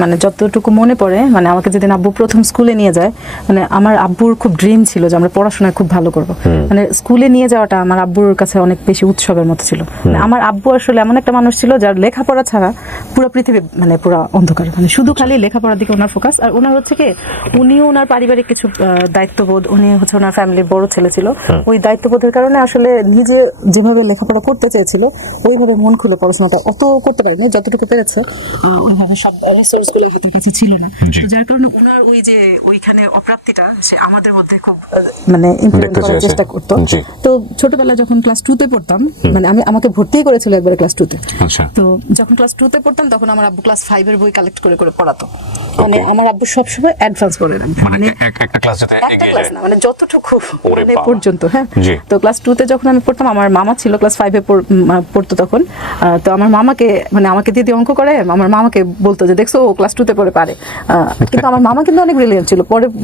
মানে যতটুকু মনে পড়ে, মানে আমাকে যেদিন আব্বু প্রথম স্কুলে নিয়ে যায়, মানে আমার আব্বুর খুব ড্রিম ছিল যে আমরা পড়াশোনায় খুব ভালো করব। মানে স্কুলে নিয়ে যাওয়াটা আমার আব্বুর কাছে অনেক বেশি উৎসবের মতো ছিল। মানে আমার আব্বু আসলে এমন একটা মানুষ ছিল যার লেখাপড়া ছাড়া পুরো পৃথিবী মানে পুরো অন্ধকার, মানে শুধু খালি লেখাপড়ার দিকে ওনার ফোকাস। আর ওনার হচ্ছে কি, উনিও ওনার পারিবারিক কিছু দায়িত্ববোধ, উনি হচ্ছে ওনার ফ্যামিলির বড় ছেলে ছিল, ওই দায়িত্ববোধের কারণে আসলে নিজে যেভাবে লেখাপড়া করতে চেয়েছিল ওইভাবে মন খুলে পড়াশোনাটা অত করতে পারেনি, যতটুকু পেরেছে ওইভাবে সব রিসোর্স গুলো হাতের কাছে ছিল না। তো যার কারণে ওনার ওই যে ওইখানে অপ্রাপ্তিটা সে আমাদের মধ্যে খুব মানে ইমপ্লিমেন্ট করার চেষ্টা করতো। তো ছোটবেলা যখন ক্লাস 2 তে পড়তাম, মানে আমাকে ভর্তি করেছিল একবারে ক্লাস 2 তে। তো যখন ক্লাস 2 তে পড়তাম তখন আমার আব্বু ক্লাস 5 এর বই কালেক্ট করে করে পড়াতো। মানে আমার আব্বু সবসময় অ্যাডভান্স পড়ে রাখতো, মানে একটা ক্লাস যেতে এগিয়ে যায় না, মানে যতটুকু মানে পর্যন্ত। হ্যাঁ, তো ক্লাস 2 তে যখন আমি পড়তাম, আমার মামা ছিল ক্লাস 5 এ পড়তো তখন। তো আমার মামাকে, মানে আমাকে দিদি অঙ্ক করে, আমার মামাকে বলতো যে দেখছো ও ক্লাস 2 তে পড়ে পারে। কিন্তু আমার মামা কিন্তু অনেক ব্রিলিয়েন্ট ছিল,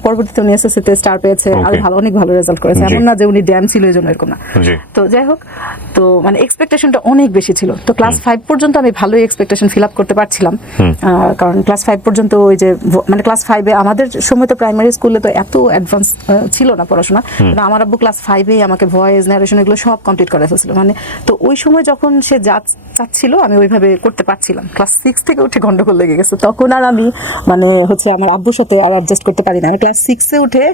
পরবর্তীতে উনি এসএসসি তে স্টার পেয়েছে, আর ভালো অনেক ভালো রেজাল্ট করেছে, এমন না যে উনি ড্যাম ছিল এই জন্য, এরকম না। তো যাই হোক, তো মানে এক্সপেকটেশনটা অনেক বেশি ছিল। তো ক্লাস 5 পর্যন্ত আমি ভালোই এক্সপেকটেশন ফিল আপ করতে পারছিলাম, কারণ ক্লাস 5 পর্যন্ত ওই যে মানে ক্লাস 5 এ আমাদের সময় তো প্রাইমারি স্কুলে তো এত অ্যাডভান্স ছিল না পড়াশোনা। কিন্তু আমার আব্বু ক্লাস 5 এ আমাকে ভয়েস ন্যারেশন এগুলো সব কমপ্লিট করে ফেলছিল। মানে তো ওই সময় যখন সে চাচ্ছিল আমি ওইভাবে করতে পারছিলাম। ক্লাস 6 থেকে উঠে গন্ডগোল লেগে গেছে, তখন আর আমি মানে হচ্ছে আমার আব্বুর সাথে আর অ্যাডজাস্ট করতে পারি না। আমি ক্লাস 6 এ উঠে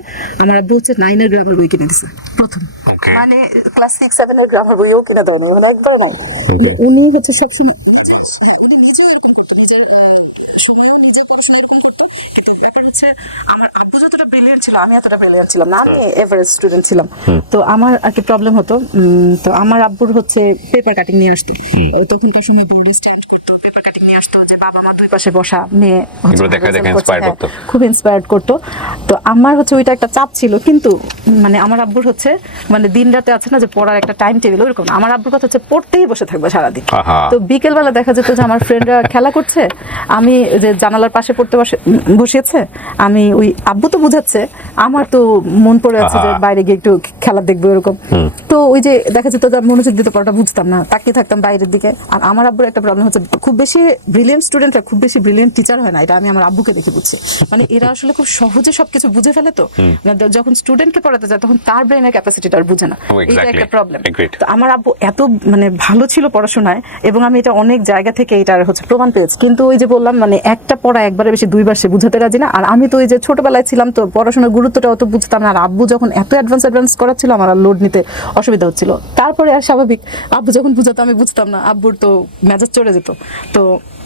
আমার আব্বু হচ্ছে 9 এর গ্রামার বই কিনে দিয়েছে প্রথম। মানে ক্লাস 6 7 এর গ্রামার বইও কিনে দেওয়া না, মানে একবার না। উনি হচ্ছে সবসময় নিজেও এরকম করতো, নিজের সময়ও নিজে পড়াশোনা এরকম করতো। কিন্তু ব্যাপার হচ্ছে আমার আব্বু যতটা ব্রিলিয়েন্ট ছিল আমি এতটা ব্রিলিয়েন্ট ছিলাম না, আমি এভারেজ স্টুডেন্ট ছিলাম। তো আমার আর কি প্রবলেম হতো, তো আমার আব্বুর হচ্ছে পেপার কাটিং নিয়ে আসতো, তখনকার সময় বোর্ডে স্ট্যান্ড করতো, পেপার কাটিং নিয়ে আসতো, যে বাবা মা দুই পাশে বসা মেয়ে খুব ইন্সপায়ার্ড করতো। তো আমার হচ্ছে ওইটা একটা চাপ ছিল। কিন্তু মানে আমার আব্বুর হচ্ছে মানে দিন রাতে আছে না যে পড়ার একটা টাইম টেবিল, ওইরকম আমার আব্বুর কথা হচ্ছে পড়তেই বসে থাকবে সারাদিন। তো বিকেল বেলা দেখা যেত যে আমার ফ্রেন্ডরা খেলা করছে, আমি যে জানালার পাশে পড়তে বসিয়েছে, আমি ওই আব্বু তো বুঝাচ্ছে, আমার তো মন পড়ে আছে যে বাইরে গিয়ে একটু খেলা দেখবো এরকম। তো ওই যে দেখা যেত যে মনোযোগ দিতে পড়াটা বুঝতাম না, তাকিয়ে থাকতাম বাইরের দিকে। আর আমার আব্বুর একটা প্রবলেম হচ্ছে, খুব বেশি ব্রিলিয়েন্ট স্টুডেন্টরা খুব বেশি ব্রিলিয়েন্ট টিচার হয় না, এটা আমি আমার আব্বুকে দেখে বুঝছি। মানে এরা আসলে খুব সহজে সবকিছু বুঝে ফেলে। তো যখন স্টুডেন্টকে পড়াতে যায় তখন তার ব্রেনের ক্যাপাসিটিটা আর বুঝে না, এটা একটা প্রবলেম। তো আমার আব্বু এত মানে ভালো ছিল পড়াশোনায়, এবং আমি এটা অনেক জায়গা থেকে এটার হচ্ছে প্রমাণ পেয়েছি। কিন্তু ওই যে বললাম, মানে একটা পড়া একবারে বেশি দুইবার সে বুঝাতে রাজি না। আর আমি তো ওই যে ছোটবেলায় ছিলাম, তো পড়াশোনার গুরুত্বটা অত বুঝতাম না। আর আব্বু যখন এত অ্যাডভান্স করাচ্ছিল, আমার আর লোড নিতে অসুবিধা হচ্ছিল। তারপরে আর স্বাভাবিক, আব্বু যখন বুঝাতো আমি বুঝতাম না, আব্বুর তো মেজাজ চড়ে যেত। তো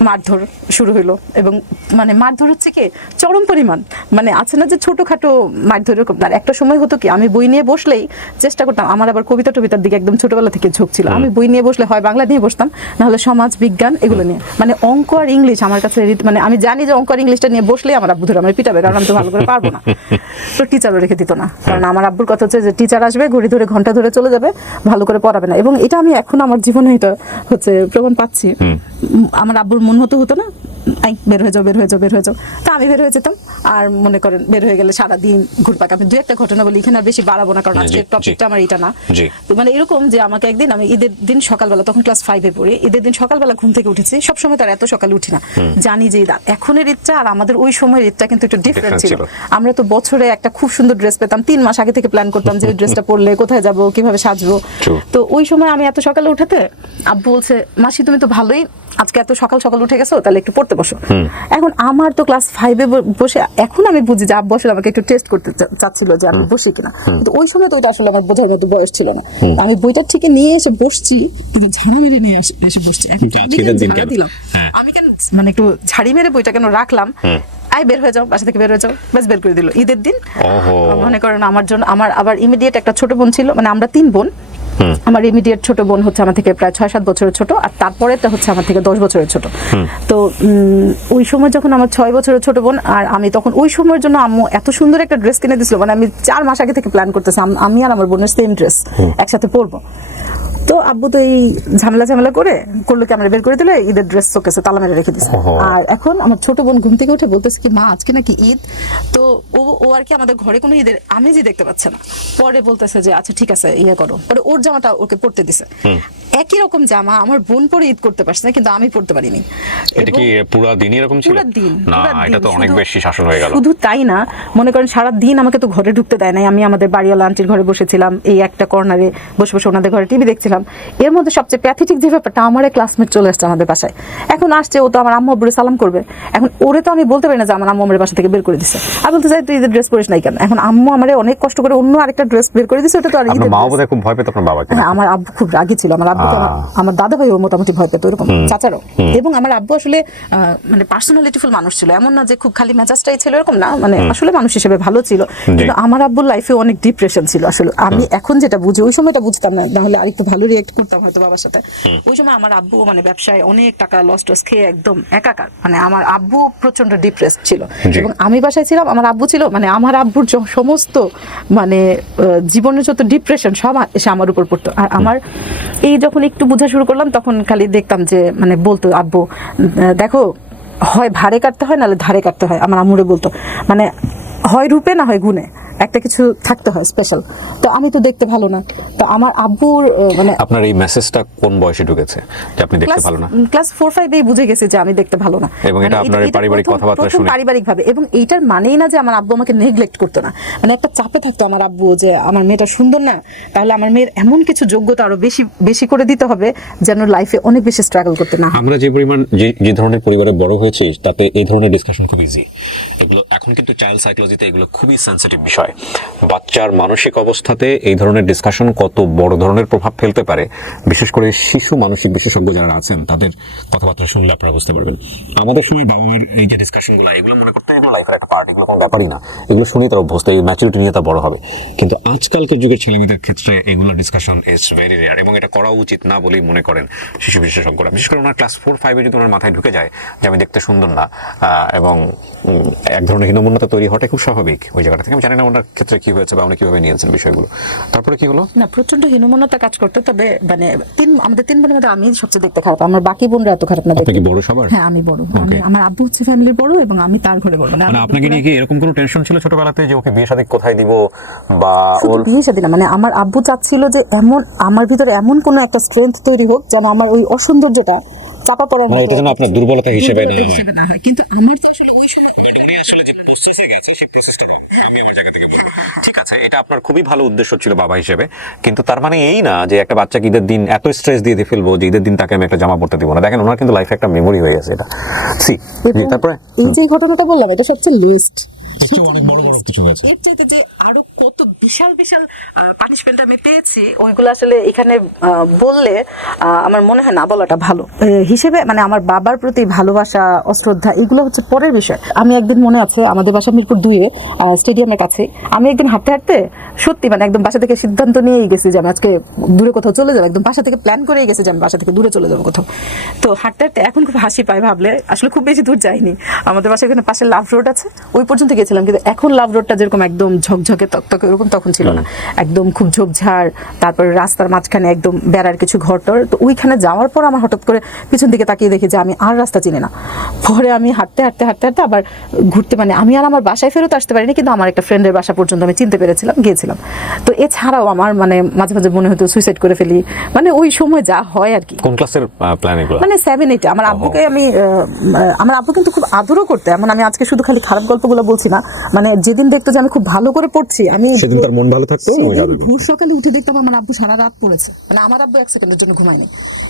মারধর শুরু হইলো, এবং মানে মারধর হচ্ছে কি চরম পরিমাণ, মানে আছে না যে ছোটখাটো মারধর এরকম। আর একটা সময় হতো কি, আমি বই নিয়ে বসলেই চেষ্টা করতাম, আমার আবার কবিতা টবিতার দিকে একদম ছোটবেলা থেকে ঝোঁক ছিল, আমি বই নিয়ে বসলে হয় বাংলা নিয়ে বসতাম, নাহলে সমাজ বিজ্ঞান এগুলো নিয়ে। মানে অঙ্ক আর ইংলিশ আমার কাছে মানে আমি জানি যে অঙ্ক আর ইংলিশটা নিয়ে বসলেই আমার আব্বু ধরে আমার পিটাবে, কারণ আমি তো ভালো করে পারবো না। তো টিচারও রেখে দিত না, কারণ আমার আব্বুর কথা হচ্ছে যে টিচার আসবে, ঘড়ি ধরে ঘন্টা ধরে চলে যাবে, ভালো করে পড়াবে না। এবং এটা আমি এখন আমার জীবনে এটা হচ্ছে প্রমাণ পাচ্ছি। আমার আব্বুর মন হতো না, বের হয়ে যাও বের হয়ে যাও বের হয়ে যাও, তা আমি বের হয়ে যেতাম। আর মনে করেন বের হয়ে গেলে সারাদিন ঘুরপাক। আমি দু একটা ঘটনা বলি, এখানে আর বেশি বাড়াবো না, কারণ আজকের টপিকটা আমার এটা না। তো মানে এরকম যে আমাকে একদিন, আমি ঈদের দিন সকালবেলা, তখন ক্লাস 5 এ পড়ি, ঈদের দিন সকালবেলা ঘুম থেকে উঠেছি। সবসময় তার এত সকালে উঠি না, জানি যে এখনের ঈদটা আর আমাদের ওই সময়ের ঈদটা কিন্তু একটু ডিফারেন্ট ছিল। আমরা তো বছরে একটা খুব সুন্দর ড্রেস পেতাম, 3 মাস আগে থেকে প্ল্যান করতাম যে ওই ড্রেসটা পরলে কোথায় যাব, কিভাবে সাজবো। তো ওই সময় আমি এত সকালে উঠাতে আব্বু বলছে, মাসি তুমি তো ভালোই আজকে এত সকাল সকাল উঠে গেছো, তাহলে একটু পড়তে বসো। এখন আমার তো ক্লাস 5 এ বসে, এখন আমি বুঝি যে আব্বু আসলে আমাকে একটু টেস্ট করতে চাচ্ছিল যে আমি বসি কিনা। কিন্তু ওই সময় তো ওইটা আসলে আমার বোঝার মতো বয়স ছিল না। আমি বইটা ঠিক নিয়ে এসে বসছি, কিন্তু ঝাড়া মেরে নিয়ে এসে বসছি। এখন দিলাম আমি কেন, মানে একটু ঝাড়ি মেরে বইটা কেন রাখলাম, আই বের হয়ে যাও, বাসা থেকে বের হয়ে যাও, বাস বের করে দিল ঈদের দিন। মনে করেন আমার জন্য, আমার আবার ইমিডিয়েট একটা ছোট বোন ছিল, মানে আমরা 3 বোন। আমার ইমিডিয়েট ছোট বোন হচ্ছে আমার থেকে প্রায় 6-7 বছরের ছোট, আর তারপরেটা হচ্ছে আমার থেকে 10 বছরের ছোট। তো ওই সময় যখন আমার 6 বছরের ছোট বোন আর আমি, তখন ওই সময়ের জন্য আম্মু এত সুন্দর একটা ড্রেস কিনে দিয়েছিল, মানে আমি 4 মাস আগে থেকে প্ল্যান করতেছি আমি আর আমার বোনের সেম ড্রেস একসাথে পরবো। তো আব্বু তো এই ঝামেলা করে করলো কি আমরা বের করে দিলে ঈদের ড্রেস শোকেসে তালা মেরে রেখে দিছে। আর এখন আমার ছোট বোন ঘুম থেকে উঠে বলতেছে কি মা আজকে নাকি ঈদ, তো ও আর কি আমাদের ঘরে কোনো ঈদের আমেজই দেখতে পাচ্ছে না। পরে বলতেছে যে আচ্ছা ঠিক আছে ইয়ে করো, পরে ওর জামাটা ওকে পড়তে দিছে। একই রকম জামা আমার বোন পরে ঈদ করতে পারছে না, কিন্তু আমি পড়তে পারিনি। এটা কি পুরো দিন এরকম ছিল? পুরো দিন না, এটা তো অনেক বেশি শাসন হয়ে গেল। শুধু তাই না, মনে করেন সারা দিন আমাকে তো ঘরে ঢুকতে দেয় নাই। আমি আমাদের বাড়িওয়ালা আন্টির ঘরে বসেছিলাম, এই একটা কর্নারে বসে বসে ওনাদের ঘরে টিভি দেখছিলাম। এর মধ্যে সবচেয়ে প্যাথেটিক যে ব্যাপারটা, আমার এক ক্লাসমেট চলে আসছে আমাদের বাসায়। এখন আসছে, ও তো আমার আম্মু আব্বুরে সালাম করবে। এখন ওরে তো আমি বলতে পারি না যে আমার আম্মু আমার বাসা থেকে বের করে দিছে। আমি বলতে চাই তুই ঈদের ড্রেস পরিস নাই কেন? এখন আম্মু আমারে অনেক কষ্ট করে অন্য আরেকটা ড্রেস বের করে দিছে, ওটা তো আর ঈদের মা বোধহয় খুব ভয় পেত আপনার বাবাকে। হ্যাঁ, আমার আব্বু খুব রাগী ছিল। আমার আব্বুকে আমার দাদা ভাইও মোটামুটি ভয় পেত, এরকম চাচারও। এবং আমার আব্বু আসলে মানে পার্সোনালিটিফুল মানুষ ছিল, এমন না যে খুব খালি মেজাজটাই ছিল, এরকম না, মানে আসলে মানুষ হিসেবে ভালো ছিল। কিন্তু আমার আব্বুর লাইফে অনেক ডিপ্রেশন ছিল আসলে। আমি এখন যেটা বুঝি, ওই সময়টা বুঝতাম না, নাহলে আরেকটু ভালো রিয়েক্ট করতাম হয়তো বাবার সাথে। ওই সময় আমার আব্বু মানে ব্যবসায় অনেক টাকা লস টস খেয়ে একদম একাকার, মানে আমার আব্বু প্রচন্ড ডিপ্রেসড ছিল। এবং আমি বাসায় ছিলাম, আমার আব্বু ছিল, মানে আমার আব্বুর সমস্ত মানে জীবনের যত ডিপ্রেশন সব এসে আমার উপর পড়তো। আর আমার এই যখন একটু বোঝা শুরু করলাম, তখন খালি দেখতাম যে মানে বলতো আব্বু দেখো হয় ভারে কাটতে হয় নাহলে ধারে কাটতে হয়। আমার আম্মুরে বলতো মানে হয় রূপে না হয় গুণে একটা কিছু থাকতে হয় স্পেশাল। তো আমি তো দেখতে ভালো না, তো আমার আব্বুর মানে আপনার এই মেসেজটা কোন বয়সে ঢুকেছে যে আপনি দেখতে ভালো না? ক্লাস 4-5 এই বুঝে গেছে যে আমি দেখতে ভালো না। এবং এটা আপনার পারিবারিক কথাবার্তা শুনে পারিবারিক ভাবে, এবং এইটার মানেই না যে আমার আব্বু আমাকে নেগলেক্ট করতো না, মানে একটা চাপে থাকতো আমার আব্বু যে আমার মেয়েটা সুন্দর না, তাহলে আমার মেয়ের এমন কিছু যোগ্যতা আরো বেশি বেশি করে দিতে হবে যেন লাইফে অনেক বেশি স্ট্রাগল করতে না। আমরা যে পরিমাণ যে ধরনের পরিবারে বড় হয়েছি, তাতে এই ধরনের ডিসকাশন খুব ইজি। এগুলো এখন কিন্তু চাইল্ড সাইকোলজিতে এগুলো খুবই সেনসিটিভ বিষয়। বাচ্চার মানসিক অবস্থাতে এই ধরনের ডিসকাশন কত বড় ধরনের প্রভাব ফেলতে পারে, বিশেষ করে শিশু মানসিক বিশেষজ্ঞ যারা আছেন তাদের কথাবার্তা শুনলে আপনারা বুঝতে পারবেন। আমাদের সময় বাবা মায়ের এই যে ডিসকাশনগুলো, এগুলো মনে করতে এগুলো লাইফের একটা পার্ট, এগুলো কোনো ব্যাপারই না, এগুলো শুনেই তারা অভ্যস্ত, এই ম্যাচুরিটি নিয়ে তা বড় হবে। কিন্তু আজকালকার যুগের ছেলেমেয়েদের ক্ষেত্রে এগুলো ডিসকাশন ইজ ভেরি রেয়ার, এবং এটা করা উচিত না বলেই মনে করেন শিশু বিশেষজ্ঞরা। বিশেষ করে ওনার ক্লাস 4-5 যদি ওনার মাথায় ঢুকে যায় যে আমি দেখতে সুন্দর না, এবং এক ধরনের হীনমন্যতা তৈরি হওয়াটা খুব স্বাভাবিক ওই জায়গাটা থেকে। আমি জানি না ওনার ক্ষেত্রে কি হয়েছে বা উনি কিভাবে নিয়েছেন বিষয়গুলো। তারপরে কি হলো? না, প্রচন্ড হীনমন্যতা কাজ করতে। তবে মানে আমাদের 3 বোনের মধ্যে আমি সবচেয়ে দেখতে খারাপ, আমার বাকি বোনরা এত খারাপ না। আপনি কি বড় সবার? হ্যাঁ, আমি বড়। আমার আব্বু হচ্ছে ফ্যামিলির বড় এবং আমি তার ঘরে বড়। মানে আপনাকে নিয়ে কি এরকম কোনো টেনশন ছিল ছোটবেলাতে যে ওকে বিয়ে শাদী কোথায় দিব, বা ওর বিয়ে শাদী না, মানে আমার আব্বু চাচ্ছিল যে এমন আমার ভিতরে এমন কোনো একটা স্ট্রেংথ তৈরি হোক যেন আমার ওই অসৌন্দর্যটা চাপা পড়ার না, এটা যেন আপনার দুর্বলতা হিসেবে না হয়। কিন্তু আমার তো আসলে ওই সময় আসলে যে প্রসেসে গেছে সেই প্রসেসটা আমি আমার জায়গা থেকে বলবো ঠিক আছে, এটা আপনার খুবই ভালো উদ্দেশ্য ছিল বাবা হিসেবে, কিন্তু তার মানে এই না যে একটা বাচ্চাকে ঈদের দিন এত স্ট্রেস দিয়ে ফেলবো যে ঈদের দিন তাকে আমি একটা জামা পড়তে দিব না। দেখেন, ওনার কিন্তু লাইফে একটা মেমোরি হয়ে গেছে এটা। তারপরে এই যে ঘটনাটা বললাম, এটা সবচেয়ে লোয়েস্ট। অনেক বড় বড় কিছু হয়েছে, এর চাইতে যে আরো কত বিশাল বিশাল পানিশমেন্ট আমি পেয়েছি, ওইগুলো আসলে এখানে বললে আমার মনে হয় না বলাটা ভালো হিসেবে। মানে আমার বাবার প্রতি ভালোবাসা, অশ্রদ্ধা, এগুলো হচ্ছে পরের বিষয়। আমি একদিন মনে আছে আমাদের বাসা মিরপুর 2-এ স্টেডিয়ামের কাছে, আমি একদিন হাঁটতে হাঁটতে সত্যি মানে একদম বাসা থেকে সিদ্ধান্ত নিয়েই গেছি যে আমি আজকে দূরে কোথাও চলে যাবো, একদম বাসা থেকে প্ল্যান করেই গেছি যে আমি বাসা থেকে দূরে চলে যাবো কোথাও। তো হাঁটতে হাঁটতে এখন খুব হাসি পায় ভাবলে, আসলে খুব বেশি দূর যাইনি। আমাদের বাসার এখানে পাশে লাভ রোড আছে, ওই পর্যন্ত গেছিলাম। কিন্তু এখন লাভ রোডটা যেরকম একদম ঝকঝকে তকতকে ওরকম তখন ছিল না, একদম খুব ঝোপঝাড়, তারপরে রাস্তার মাঝখানে একদম বেড়ার কিছু ঘরটর। তো ওইখানে যাওয়ার পর আমার হঠাৎ করে পিছন দিকে তাকিয়ে দেখি যে আমি আর রাস্তা চিনি না। পরে আমি হাঁটতে হাঁটতে হাঁটতে হাঁটতে আবার ঘুরতে, মানে আমি আর আমার বাসায় ফেরত আসতে পারিনি, কিন্তু আমার একটা ফ্রেন্ডের বাসা পর্যন্ত আমি চিনতে পেরেছিলাম, গিয়েছিলাম। তো এছাড়াও আমার মানে মাঝে মাঝে মনে হতো সুইসাইড করে ফেলি, মানে ওই সময় যা হয় আর কি। কোন ক্লাসের প্ল্যান এগুলো? মানে 7-8। আমার আব্বুকে আমি আমার আব্বু কিন্তু খুব আদরও করতে, এমন আমি আজকে শুধু খালি খারাপ গল্পগুলো বলছি না, মানে যেদিন দেখতো যে আমি খুব ভালো করে পড়ছি, আমি সেদিন তার মন ভালো থাকতো। ভোর সকালে উঠে দেখতাম আমার আব্বু সারা রাত পড়েছে, মানে আমার আব্বু 1 সেকেন্ডের জন্য ঘুমায়নি,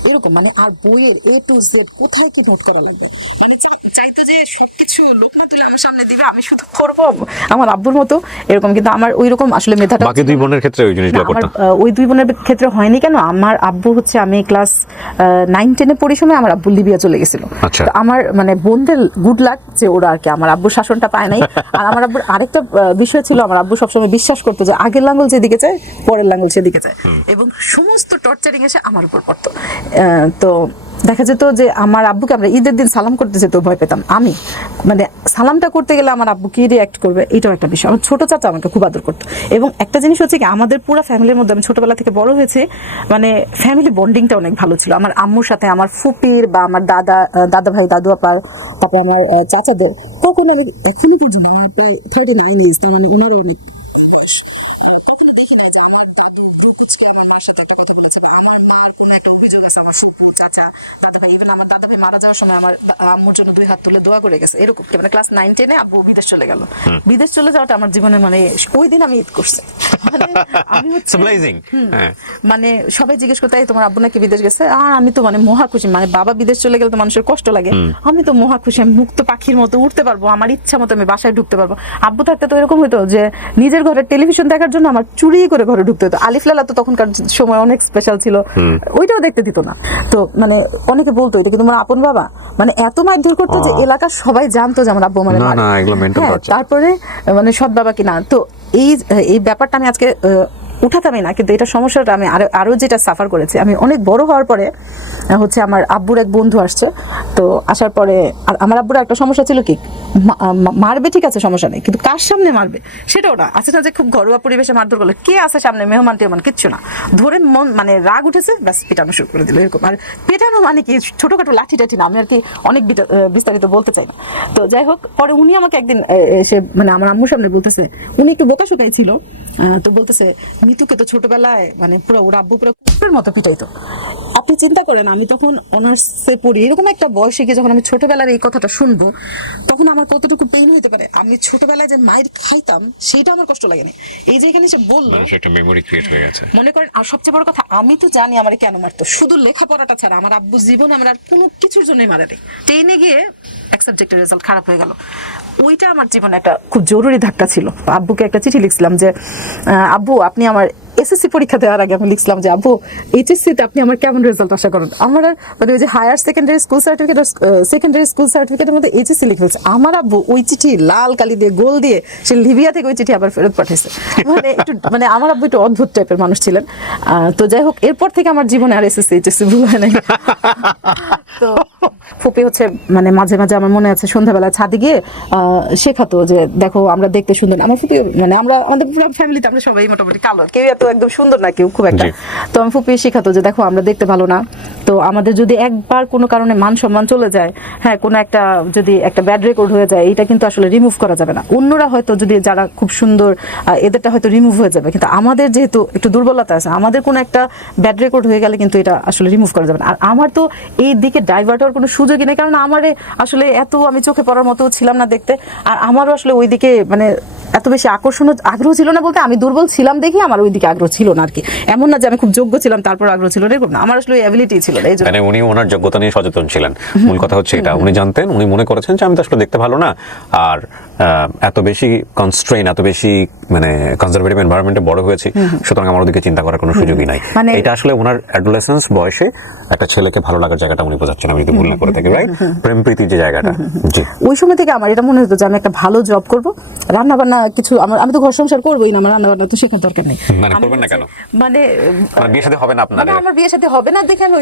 এরকম। মানে আর বইয়ের A to Z কোথায় কি নোট করা লাগবে, মানে চাইতো যে সবকিছু লোক না তুলে আমার সামনে দিবে, আমি শুধু পড়বো আমার আব্বুর মতো, এরকম। কিন্তু আমার ওই রকম আসলে মেধাটা বাকি 2 বোনের ক্ষেত্রে ওই জিনিসগুলো করতাম। ওই 2 বোনের ক্ষেত্রে হয়নি কেন, আমার আব্বু হচ্ছে আমি ক্লাস 9-10-এ পড়ি সময় আমার আব্বু লিবিয়া চলে গেছিল। তো আমার মানে বোনদের গুড লাক যে ওরা আর কি আমার আব্বুর শাসনটা পায় নাই। আর আমার আব্বুর আরেকটা বিষয় ছিল, আমার আব্বু সবসময় বিশ্বাস করতো যে আগের লাঙ্গল যেদিকে যায় পরের লাঙ্গল সেদিকে যায়, এবং সমস্ত টর্চারিং এসে আমার উপর পড়তো। তো দেখা যেত যে আমার আব্বুকে আমরা ঈদের দিন সালাম করতে যেত ভয় পেতাম আমি, মানে সালামটা করতে গেলে আমার আব্বু কি রিঅ্যাক্ট করবে এটাও একটা বিষয়। আমার ছোট চাচা আমাকে খুব আদর করতো। এবং একটা জিনিস হচ্ছে কি, আমাদের পুরো ফ্যামিলির মধ্যে আমি ছোটবেলা থেকে বড় হয়েছি, মানে ফ্যামিলি বন্ডিংটা অনেক ভালো ছিল। আমার আম্মুর সাথে আমার ফুপির বা আমার দাদা ভাই দাদু আপার, তারপরে আমার চাচাদের, তখন আমি এখনই পর্যন্ত আমার প্রায় 39 ইয়ার্স, তার মানে ওনারও অনেক দেখি না যে আমার দাদু আমার সাথে একটা কথা বলেছে বা আমার কোনো একটা অভিযোগ আছে আমার ফুপু চাচা দাদা ভাই, ইভেন আমার দাদা ভাই মারা যাওয়ার সময় আমার আম্মুর জন্য 2 হাত তুলে দোয়া করে গেছে, এরকম। মানে ক্লাস 9-10 আব্বু বিদেশ চলে গেল। বিদেশ চলে যাওয়াটা আমার জীবনে মানে ওই দিন আমি ঈদ করছি। মানে আমি হচ্ছে মানে সবাই জিজ্ঞেস করতে তোমার আব্বু নাকি বিদেশ গেছে, আর আমি তো মানে মহা খুশি। মানে বাবা বিদেশ চলে গেলে তো মানুষের কষ্ট লাগে, আমি তো মহা খুশি, আমি মুক্ত পাখির মতো উঠতে পারবো, আমার ইচ্ছা মতো আমি বাসায় ঢুকতে পারবো। আব্বু থাকতে তো এরকম হতো যে নিজের ঘরের টেলিভিশন দেখার জন্য আমার চুরি করে ঘরে ঢুকতে হতো। আলিফ লালা তো তখনকার সময় অনেক স্পেশাল ছিল, ওইটাও দেখতে দিত না। তো মানে অনেকে বলতো এটা কি তোমার আপন বাবা, মানে এত মারধর করতো যে এলাকার সবাই জানতো যে আমার আব্বু মানে তারপরে মানে সৎ বাবা কিনা। তো এই ব্যাপারটা আমি আজকে উঠাতামই না, কিন্তু এটা সমস্যাটা আমি আরো যেটা সাফার করেছি, আমি অনেক বড় হওয়ার পরে হচ্ছে আমার আব্বুর এক বন্ধু আসছে। তো আসার পরে আমার আব্বুর একটা সমস্যা ছিল কি, মারবে ঠিক আছে সমস্যা নেই, কিন্তু কার সামনে মারবে সেটাও না। আছে না যে খুব ঘরোয়া পরিবেশে মারধর করলে কে আছে সামনে, মেহমান টেহমান কিচ্ছু না, ধরে মন মানে রাগ উঠেছে ব্যাস পিটানো শুরু করে দিল এরকম। আর পেটানো মানে কি ছোটখাটো লাঠি টাঠি না, আমি আর কি অনেক বিস্তারিত বলতে চাই না। তো যাই হোক, পরে উনি আমাকে একদিন এসে মানে আমার আম্মুর সামনে বলতেছে, উনি একটু বোকাশোকাই ছিল, তো বলতেছে মিতুকে তো ছোটবেলায় মানে পুরো ওর আব্বু পুরো কুকুরের মতো পিটাইতো। আপনি চিন্তা করেন আমি তখন অনার্সে পড়ি, এরকম একটা বয়সে গিয়ে যখন আমি ছোটবেলার এই কথাটা শুনবো তখন আমার কতটুকু পেইন হতে পারে। আমি ছোটবেলায় যে মায়ের খাইতাম সেটা আমার কষ্ট লাগেনি, এই যে এখানে সে বললো একটা মেমরি ক্রিয়েট হয়ে গেছে মনে করেন। আর সবচেয়ে বড় কথা, আমি তো জানি আমার কেন মারতো, শুধু লেখাপড়াটা ছাড়া আমার আব্বু জীবনে আমার আর কোনো কিছুর জন্যই মারেনি। টেনে গিয়ে এক সাবজেক্টের রেজাল্ট খারাপ হয়ে গেল, ওইটা আমার জীবনে একটা খুব জরুরি ধাক্কা ছিল। আব্বুকে একটা চিঠি লিখছিলাম যে আব্বু আপনি আমার এসএসসি পরীক্ষা দেওয়ার আগে আমি লিখছিলাম যে আব্বু এইচএসসিতে আপনি আমার কেমন রেজাল্ট আশা করেন। আমার মানে ওই যে হায়ার সেকেন্ডারি স্কুল সার্টিফিকেট আর সেকেন্ডারি স্কুল সার্টিফিকেটের মধ্যে এইচএসসি লিখে ফেলছে। আমার আব্বু ওই চিঠি লাল কালি দিয়ে গোল দিয়ে সে লিবিয়া থেকে ওই চিঠি আবার ফেরত পাঠিয়েছে। মানে একটু মানে আমার আব্বু একটু অদ্ভুত টাইপের মানুষ ছিলেন। তো যাই হোক, এরপর থেকে আমার জীবনে আর এসএসসি এইচএসসি ভুল হয় নাই। তো ফুপি হচ্ছে মানে মাঝে মাঝে আমার মনে আছে সন্ধ্যাবেলা ছাদে গিয়ে শেখাতো যে দেখো আমরা দেখতে সুন্দর। আমার ফুপি মানে আমরা আমাদের পুরো ফ্যামিলিতে আমরা সবাই মোটামুটি কালো, কেউ এত একদম সুন্দর না, কেউ খুব একটা। তো আমি ফুপি শেখাতো যে দেখো আমরা দেখতে ভালো না, তো আমাদের যদি একবার কোনো কারণে মান সম্মান চলে যায়, হ্যাঁ কোনো একটা যদি একটা ব্যাড রেকর্ড হয়ে যায়, এটা কিন্তু আসলে রিমুভ করা যাবে না। অন্যরা হয়তো যদি যারা খুব সুন্দর এদেরটা হয়তো রিমুভ হয়ে যাবে, কিন্তু আমাদের যেহেতু একটু দুর্বলতা আছে, আমাদের কোনো একটা ব্যাড রেকর্ড হয়ে গেলে কিন্তু এটা আসলে রিমুভ করা যাবে না। আর আমার তো এই দিকে ডাইভার্ট হওয়ার কোনো সুযোগই নেই, কারণ আমারে আসলে এত আমি চোখে পড়ার মতো ছিলাম না দেখতে। আর আমারও আসলে ওই দিকে মানে এত বেশি আগ্রহ ছিল না, বলতে আমি দুর্বল ছিলাম দেখি আমার ওই দিকে আগ্রহ ছিল না আর কি। এমন না যে আমি খুব যোগ্য ছিলাম তারপর আগ্রহ ছিল না, এরকম না, আমার আসলে ওই অ্যাবিলিটি ছিল না। মানে উনি ওনার যোগ্যতা নিয়ে সচেতন ছিলেন, মূল কথা হচ্ছে এটা। উনি জানতেন, উনি মনে করেছেন যে আমি তো আসলে দেখতে ভালো না, আর এত বেশি কনস্ট্রেইন, এত বেশি মানে কনজারভেটিভ এনভায়রনমেন্টে বড় হয়েছি, সুতরাং আমার ওদিকে চিন্তা করার কোনো সুযোগই নাই। এটা আসলে ওনার অ্যাডোলেসেন্স বয়সে একটা ছেলেকে ভালো লাগার জায়গাটা উনি বোঝাচ্ছেন, আমি যদি ভুল না করে থাকি, রাইট? প্রেম প্রীতির যে জায়গাটা, জি। ওই সময় থেকে আমার এটা মনে হতো যে আমি একটা ভালো জব করব, রান্না বান্না কিছু আমি তো ঘর সংসার করবোই না, আমার রান্না বান্না তো শেখার দরকার নেই। মানে করবেন না কেন? মানে বিয়ে শাদী হবে না আপনার? আমার বিয়ে শাদী হবে না দেখে আমি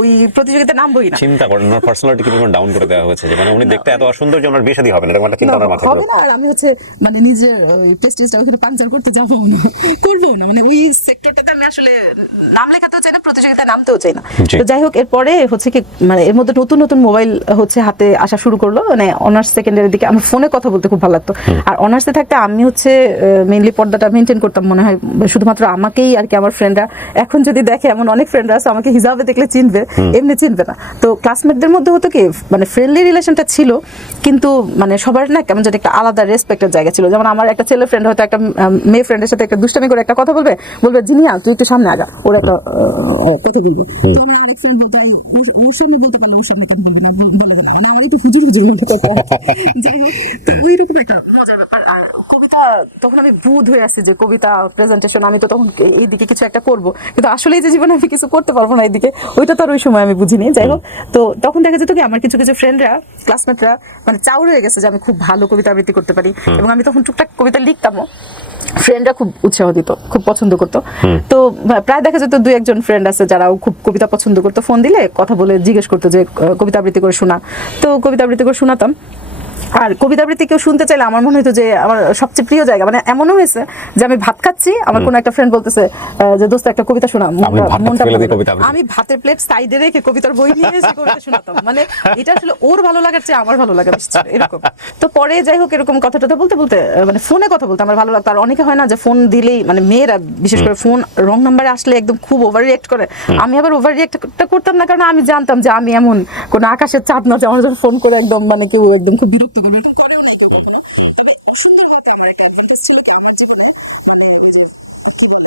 ওই প্রতিযোগিতায় নামবই না। চিন্তা করেন ওনার পার্সোনালিটি কি পরিমাণ ডাউন করে দেওয়া হয়েছে, যে মানে উনি দেখতে এত অসুন্দর যে ওনার বিয়ে শাদী হবে না, এরকম একটা চিন্তা ওনার মাথায় হবে না। আর আমি হচ্ছে মানে নিজের ওই প্রেস্টিজটা ওখানে পাঞ্চার করতে যাবো না, করবো না, মানে ওই সেক্টরটাতে আমি আসলে নাম লেখাতেও চাই না, প্রতিযোগিতায় নামতেও চাই না। তো যাই হোক, এরপরে হচ্ছে কি মানে এর মধ্যে নতুন নতুন মোবাইল হচ্ছে হাতে আসা শুরু করলো, মানে অনার্স সেকেন্ডারির দিকে আমার ফোনে কথা বলতে খুব ভালো লাগতো। আর অনার্সে থাকতে আমি হচ্ছে মেইনলি পর্দাটা মেনটেন করতাম, মনে হয় শুধুমাত্র আমাকেই আর কি। আমার ফ্রেন্ডরা এখন যদি দেখে, এমন অনেক ফ্রেন্ডরা আছে আমাকে হিজাবে দেখলে চিনবে, এমনি চিনবে না। তো ক্লাসমেটদের মধ্যে হতো কি মানে ফ্রেন্ডলি রিলেশনটা ছিল, কিন্তু মানে সবার না কেমন যেন একটা আলাদা রেসপেক্টের জায়গা ছিল। যেমন আমার একটা ছেলে ফ্রেন্ড হয়তো একটা মেয়ে ফ্রেন্ডের সাথে একটা দুষ্টামি করে একটা কথা বলবে জিনিয়া তুই একটু সামনে আগা, ওরা একটা কথা বলবে। তো আমার আরেক ফ্রেন্ড বলতে ওর সামনে বলতে পারলে ওর সামনে কেন বলবে না, বলে দেয় না, আমার একটু হুজুর হুজুর বলতে কথা। যাই হোক, তো ওইরকম একটা মজার ব্যাপার। আর কবিতা তখন আমি বুধ হয়ে আছি যে কবিতা প্রেজেন্টেশন, আমি তো তখন এইদিকে কিছু একটা করব, কিন্তু আসলে যে জীবনে আমি কিছু করতে পারবো না এইদিকে, ওইটা তো আর ওই সময় আমি বুঝিনি। যাই হোক, তো তখন দেখা যেত কি আমার কিছু কিছু ফ্রেন্ডরা, ক্লাসমেটরা মানে চাউর হয়ে গেছে যে আমি খুব ভালো কবিতা আবৃত্তি করতে পারি, এবং আমি তখন টুকটাক কবিতা লিখতামও। ফ্রেন্ডরা খুব উৎসাহ দিত, খুব পছন্দ করতো। তো প্রায় দেখা যেত 2-1 ফ্রেন্ড আছে যারাও খুব কবিতা পছন্দ করতো, ফোন দিলে কথা বলে জিজ্ঞেস করতো যে কবিতা আবৃত্তি করে শোনা, তো কবিতা আবৃত্তি করে শোনাতাম। আর কবিতা আবৃত্তি কেউ শুনতে চাইলে আমার মনে হতো যে আমার সবচেয়ে প্রিয় জায়গা, মানে এমনও হয়েছে যে আমি ভাত খাচ্ছি, আমার কোনো একটা ফ্রেন্ড বলতেছে যে দোস্ত একটা কবিতা শোনা, আমি ভাতের প্লেট সাইডে রেখে কবিতার বই নিয়ে এসে কবিতা শোনাতাম। মানে এটা আসলে ওর ভালো লাগার চেয়ে আমার ভালো লাগা বেশি ছিল, এরকম। তো পরে যাই হোক, এরকম কথাটা বলতে বলতে মানে ফোনে কথা বলতে আমার ভালো লাগতো। আর অনেকে হয় না যে ফোন দিলেই, মানে মেয়েরা বিশেষ করে ফোন রং নাম্বারে আসলে একদম খুব ওভার রিয়েক্ট করে। আমি আবার ওভার রিয়েক্টটা করতাম না, কারণ আমি জানতাম যে আমি এমন কোন আকাশের চাঁদ না যে আমার যখন ফোন করে একদম মানে কেউ একদম খুব বিরক্ত করে। তবে সুন্দরভাবে আমার একটা অ্যাডভান্টেজ ছিল কি আমার জীবনে, মানে যে কি বলে,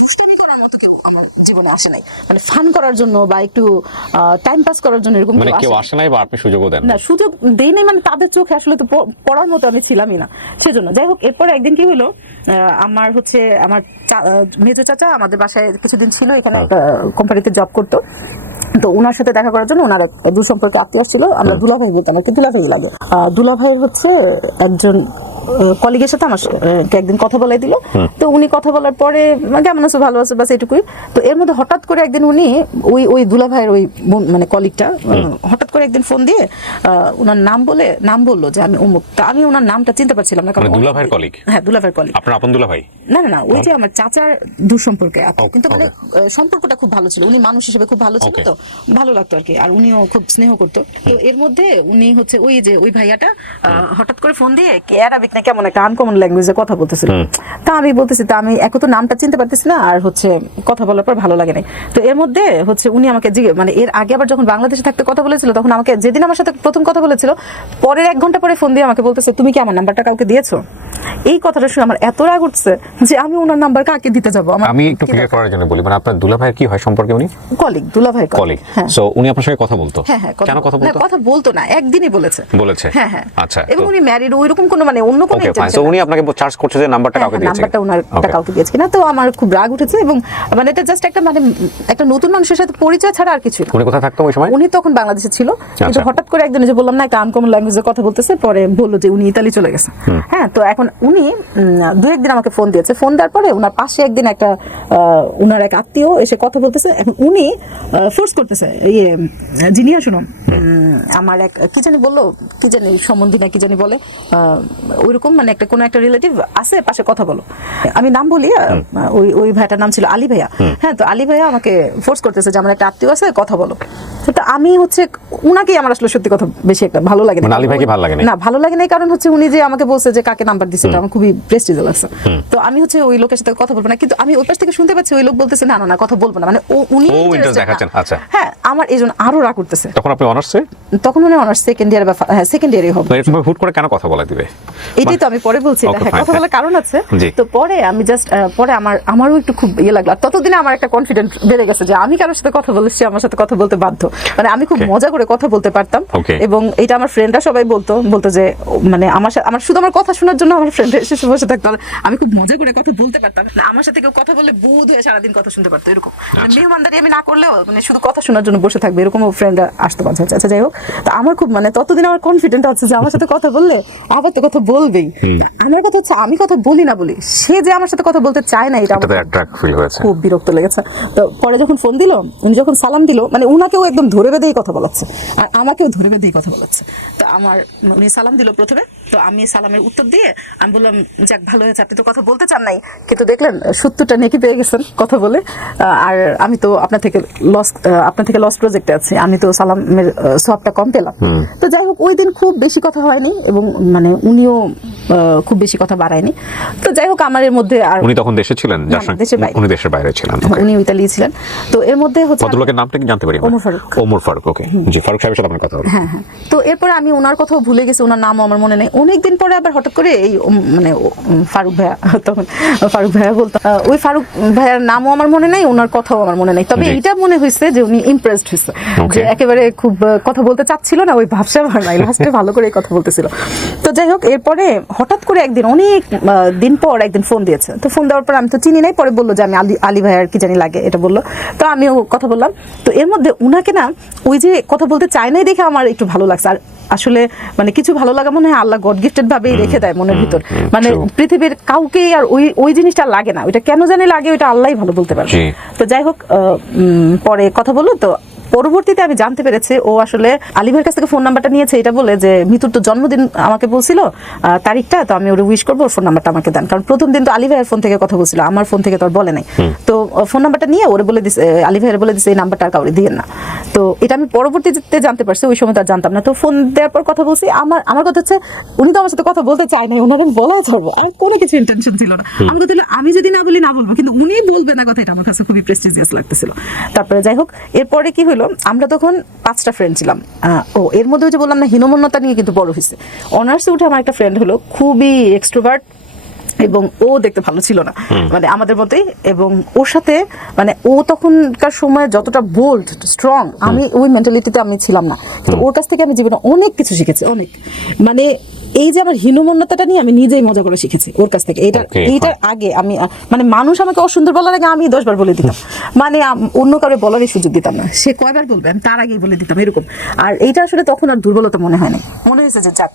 দুষ্টামি করার মতো কেউ আমার জীবনে আসে নাই, মানে ফান করার জন্য বা একটু টাইম পাস করার জন্য এরকম মানে কেউ আসে নাই বা আপনি সুযোগও দেন না, সুযোগ দেই নাই, মানে তাদের চোখে আসলে তো পড়ার মতো আমি ছিলামই না, সেজন্য। যাই হোক, এরপরে একদিন কি হলো, আমার হচ্ছে আমার মেজো চাচা আমাদের বাসায় কিছুদিন ছিল, এখানে একটা কোম্পানিতে জব করতো। তো ওনার সাথে দেখা করার জন্য ওনার দূর সম্পর্কে আত্মীয় ছিল, আমরা দুলাভাই বলতাম, আর কি দুলাভাই লাগে। দুলাভাইয়ের হচ্ছে একজন কলিগের সাথে আমার একদিন কথা বলাই দিল। তো উনি কথা বলার পরে কেমন আছো, ভালো আছো, বাস এটুকুই। তো এর মধ্যে হঠাৎ করে একদিন উনি ওই দুলাভাইয়ের ওই মানে কলিগটা হঠাৎ করে একদিন ফোন দিয়ে ওনার নাম বললো যে আমি অমুক। তা আমি ওনার নামটা চিনতে পারছিলাম না, কারণ দুলাভাইয়ের কলিগ। হ্যাঁ, দুলাভাইয়ের কলিগ। আপনার আপন দুলাভাই? না না না, ওই যে আমার চাচার দূর সম্পর্কে, কিন্তু মানে সম্পর্কটা খুব ভালো ছিল, উনি মানুষ হিসেবে খুব ভালো ছিল, তো ভালো লাগতো আর কি, আর উনিও খুব স্নেহ করতো। তো এর মধ্যে উনি হচ্ছে ওই ভাইয়াটা হঠাৎ করে ফোন দিয়ে অ্যারাবিক না কেমন একটা আনকমন ল্যাঙ্গুয়েজে কথা বলতেছিল। তা আমি বলতেছি, তা আমি এক তো নামটা চিনতে পারতেছি না, আর হচ্ছে কথা বলার পর ভালো লাগে নাই। তো এর মধ্যে হচ্ছে উনি আমাকে মানে এর আগে আবার যখন বাংলাদেশে থাকতে কথা বলেছিল, তখন আমাকে যেদিন আমার সাথে প্রথম কথা বলেছিল, পরের 1 ঘন্টা পরে ফোন দিয়ে আমাকে বলতেছে তুমি কি আমার নাম্বারটা কাউকে দিয়েছো? এই কথাটা শুনে আমার এত রাগ উঠছে যে আমি ওনার নাম্বার কাকে দিতে যাবো। আমি একটু ক্লিয়ার করার জন্য বলি, মানে আপনার দুলাভাই কি হয় সম্পর্কে? উনি কলিগ, দুলাভাই কলিগ। হ্যাঁ, সো উনি আপনার সাথে কথা বলতো? হ্যাঁ হ্যাঁ, কেন কথা বলতো? কথা বলতো না, একদিনই বলেছে। হ্যাঁ হ্যাঁ, আচ্ছা। এবং উনি ম্যারিড, ওইরকম কোনো মানে অন্য কোনো ইন্টেনশন। উনি আপনাকে চার্জ করছে যে নাম্বারটা কাউকে দিয়েছে, নাম্বারটা ওনারটা কাউকে দিয়েছে কিনা। তো আমার খুব রাগ উঠেছে, এবং মানে এটা জাস্ট একটা মানে একটা নতুন মানুষের সাথে পরিচয় ছাড়া আর কিছু না। উনি কোথায় থাকতো ওই সময়? উনি তখন বাংলাদেশে ছিল, কিন্তু হঠাৎ করে একদিন যে বললাম না একটা আনকমন ল্যাঙ্গুয়েজে কথা বলতেছে, পরে বললো যে উনি ইতালি চলে গেছে। হ্যাঁ, তো এখন উনি 2-1 দিন আমাকে ফোন দিয়েছে। ফোন দেওয়ার পরে ওনার পাশে একদিন একটা ওনার এক আত্মীয় এসে কথা বলতেছে। এখন উনি ফোর্স করতেছে, জিনিয়া শুনো, আমার এক কি জানি বললো, কি জানি সম্বন্ধী না কি জানি বলে, ওইরকম মানে একটা কোনো একটা রিলেটিভ আছে পাশে, কথা বলো। আমি নাম বলি, ওই ভাইটার নাম ছিল আলী ভাইয়া। হ্যাঁ, তো আলী ভাইয়া আমাকে ফোর্স করতেছে যে আমার একটা আত্মীয় আছে, কথা বলো। তো আমি হচ্ছে উনাকেই আমার আসলে সত্যি কথা বেশি একটা ভালো লাগে না। আলী ভাইকে ভালো লাগে না? ভালো লাগে না, কারণ হচ্ছে উনি যে আমাকে বলছে যে কাকে নাম্বার দিছে, এটা আমার খুবই প্রেস্টিজ লাগছে। তো আমি হচ্ছে ওই লোকের সাথে কথা বলবো না, কিন্তু আমি ওই পাশ থেকে শুনতে পাচ্ছি ওই লোক বলতেছে না না না কথা বলবো না, মানে উনি ইন্টারেস্ট দেখাচ্ছেন। আচ্ছা, হ্যাঁ, আমার এইজন্য আরো রাগ করতেছে। তখন আপনি অনার্সে? তখন উনি অনার্স সেকেন্ড ইয়ার, হ্যাঁ সেকেন্ড ইয়ারে হবে। এরকম হুট করে কেন কথা বলা দিবে? এটাই তো আমি পরে বলছি, কথা বলার কারণ আছে। তো পরে আমি জাস্ট পরে আমারও একটু খুব ইয়ে লাগলো। ততদিনে আমার একটা কনফিডেন্স বেড়ে গেছে যে আমি কারোর সাথে কথা বলেছি, আমার সাথে কথা বলতে বাধ্য, মানে আমি খুব মজা করে কথা বলতে পারতাম। এবং এটা আমার ফ্রেন্ডরা সবাই বলতো যে মানে আমার শুধু আমার কথা শোনার জন্য আমার ফ্রেন্ড এসে বসে থাকতো, আমি খুব মজা করে কথা বলতে পারতাম। আমার সাথে কেউ কথা বললে বুধ হয়ে সারাদিন কথা শুনতে পারতো, এরকম মেহমানদারি আমি না করলেও মানে শুধু কথা শোনার জন্য বসে থাকবে, এরকম ফ্রেন্ডরা আসতো মাঝে। আচ্ছা, যাই হোক, তো আমার খুব মানে ততদিন আমার কনফিডেন্ট আছে যে আমার সাথে কথা বললে আবার তো কথা বলবেই। আমার কথা হচ্ছে আমি কথা বলি না বলি, সে যে আমার সাথে কথা বলতে চায় না, এটা আমার খুব বিরক্ত লেগেছে। তো পরে যখন ফোন দিল, উনি যখন সালাম দিল, মানে উনাকেও একদম ধরে বেঁধেই কথা বলাচ্ছে, আর আমাকেও ধরে বেঁধেই কথা বলাচ্ছে। তো উনি সালাম দিল প্রথমে, তো আমি সালামের উত্তর দিয়ে আমি বললাম, যাক ভালো হয়েছে, আপনি তো কথা বলতে চান নাই, কিন্তু দেখলেন 70টা নেকি পেয়ে গেছেন কথা বলে। আর আমি তো আপনার থেকে লস প্রজেক্টে আছি, আমি তো সালামের সবটা কম পেলাম। তো যাই হোক, ওই দিন খুব বেশি কথা হয়নি, এবং মানে উনিও খুব বেশি কথা বাড়ায়নি। তো যাই হোক আমার এর মধ্যে আর উনি তখন দেশে ছিলেন, যার সঙ্গে উনি দেশের বাইরে ছিলেন, উনি ইতালি ছিলেন। তো এর মধ্যে হচ্ছে ভদ্রলোকের নামটা কি জানতে পারি? ওমর ফারুক। ওকে, জি, ফারুক সাহেবের সাথে আপনার কথা হলো। হ্যাঁ। তো এরপরে আমি ওনার কথাও ভুলে গেছি, ওনার নামও আমার মনে নেই। অনেকদিন পরে আবার হঠাৎ করে এই মানে ফারুক ভাইয়া, তখন ফারুক ভাইয়া বলতো, ওই ফারুক ভাইয়ার নামও আমার মনে নাই, ওনার কথাও আমার মনে নেই। তবে এটা মনে হয়েছে যে উনি ইমপ্রেসড হয়েছে, যে একেবারে খুব কথা বলতে চাচ্ছিল না, ওই ভাবসা ভার নাই, লাস্টে ভালো করে কথা বলতেছিল। তো যাই হোক, এরপরে হঠাৎ করে একদিন, অনেক দিন পর একদিন ফোন দিয়েছে। তো ফোন দেওয়ার পর আমি তো চিনি নাই, পরে বললো যে আমি আলী ভাইয়ার কি জানি লাগে, এটা বললো। তো আমিও কথা বললাম। তো এর মধ্যে উনাকে না ওই যে কথা বলতে চায় নাই দেখে আমার একটু ভালো লাগছে। আর আসলে মানে কিছু ভালো লাগা মনে হয় আল্লাহ গড গিফটেড ভাবেই রেখে দেয় মনের ভিতর। মানে পৃথিবীর কাউকে আর ওই জিনিসটা লাগে না, ওইটা কেন জানি লাগে, ওইটা আল্লাহই ভালো বলতে পারে। তো যাই হোক, পরে কথা বললো। তো পরবর্তীতে আমি জানতে পেরেছি ও আসলে আলী ভাইয়ের কাছ থেকে ফোন নাম্বারটা নিয়েছে, এটা বলে যে মিতুর তো জন্মদিন আমাকে বলছিল তারিখটা, তো আমি ওর উইশ করবো, ফোন নাম্বারটা আমাকে দেন। কারণ প্রথম দিন তো আলী ভাইয়ের ফোন থেকে কথা বলছিল, আমার ফোন থেকে তো আর বলে নাই। তো ফোন নাম্বারটা নিয়ে ওরে বলে দিছে, আলী ভাইয়ের বলে দিছে এই নাম্বারটা আর কাউরে দিয়েন না। তো এটা আমি পরবর্তীতে জানতে পারছি, ওই সময় তো আর জানতাম না। তো ফোন দেওয়ার পর কথা বলছি। আমার কথা হচ্ছে উনি তো আমার সাথে কথা বলতে চায় নাই, ওনার আমি বলা যাবো, আমার কোনো কিছু ইন্টেনশন ছিল না। আমার কথা হলো আমি যদি না বলি না বলবো, কিন্তু উনি বলবে না কথা, এটা আমার কাছে খুবই প্রেস্টিজিয়াস লাগতেছিল। তারপরে যাই হোক, এরপরে কি হলো, আমরা তখন 5টা ফ্রেন্ড ছিলাম। এর মধ্যে যে বললাম না, হীনমন্যতা নিয়ে কিন্তু বড় হয়েছে। অনার্সে উঠে আমার একটা ফ্রেন্ড হলো, খুবই এক্সট্রোভার্ট, এবং ও দেখতে ভালো ছিল না, মানে আমাদের মতোই। এবং ওর সাথে মানে ও তখনকার সময় যতটা বোল্ড স্ট্রং, আমি ওই মেন্টালিটিতে আমি ছিলাম না। কিন্তু ওর কাছ থেকে আমি জীবনে অনেক কিছু শিখেছি, অনেক। মানে এই যে আমার হীনমন্যতাটা নিয়ে আমি নিজেই মজা করে শিখেছি ওর কাছ থেকে। এইটার আগে আমি মানে মানুষ আমাকে অসুন্দর বলার আগে আমি 10 বার বলে দিতাম, মানে অন্য কারো বলারই সুযোগ দিতাম না। সে কয়বার বলবে আমি তার আগেই বলে দিতাম, এরকম। আর এইটা আসলে তখন আর দুর্বলতা মনে হয় না, মনে হয়েছে যে যাক,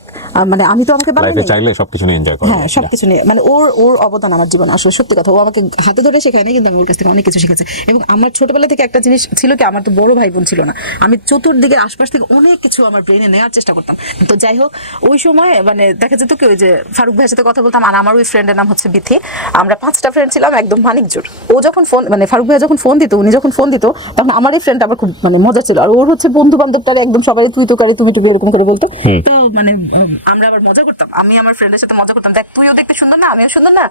মানে আমি তো আমাকে বানাই চাইলে সবকিছু নিয়ে এনজয় করা। হ্যাঁ, সবকিছু নিয়ে, মানে ওর অবদান আমার জীবনে আসলে সত্যি কথা। ও আমাকে হাতে ধরে শেখায়নি, কিন্তু আমি ওর কাছ থেকে অনেক কিছু শিখেছি। এবং আমার ছোটবেলা থেকে একটা জিনিস ছিল কি, আমার তো বড় ভাই বোন ছিল না, আমি চতুর্দিকে আশপাশ থেকে অনেক কিছু আমার ব্রেনে নেওয়ার চেষ্টা করতাম। তো যাই হোক, ওই সময় মানে দেখা যেত কি, ওই যে ফারুক ভাইয়ের সাথে কথা বলতাম, আর আমার ওই ফ্রেন্ডের নাম হচ্ছে বিথি। আমরা 5টা ফ্রেন্ড ছিলাম, একদম মানিকজোড়। ও যখন ফোন, মানে ফারুক ভাই যখন ফোন দিত, উনি যখন ফোন দিত, তখন আমার এই ফ্রেন্ড আবার খুব মানে মজা ছিল। আর ওর হচ্ছে বন্ধু বান্ধবটারে একদম সবাই তুই তো কারি, তুমি টুবি এরকম করে বলতো। তো মানে আমরা আবার মজা করতাম, আমি আমার ফ্রেন্ডের সাথে মজা করতাম, দেখ তুইও দেখতে সুন্দর না, আমিও সুন্দর না,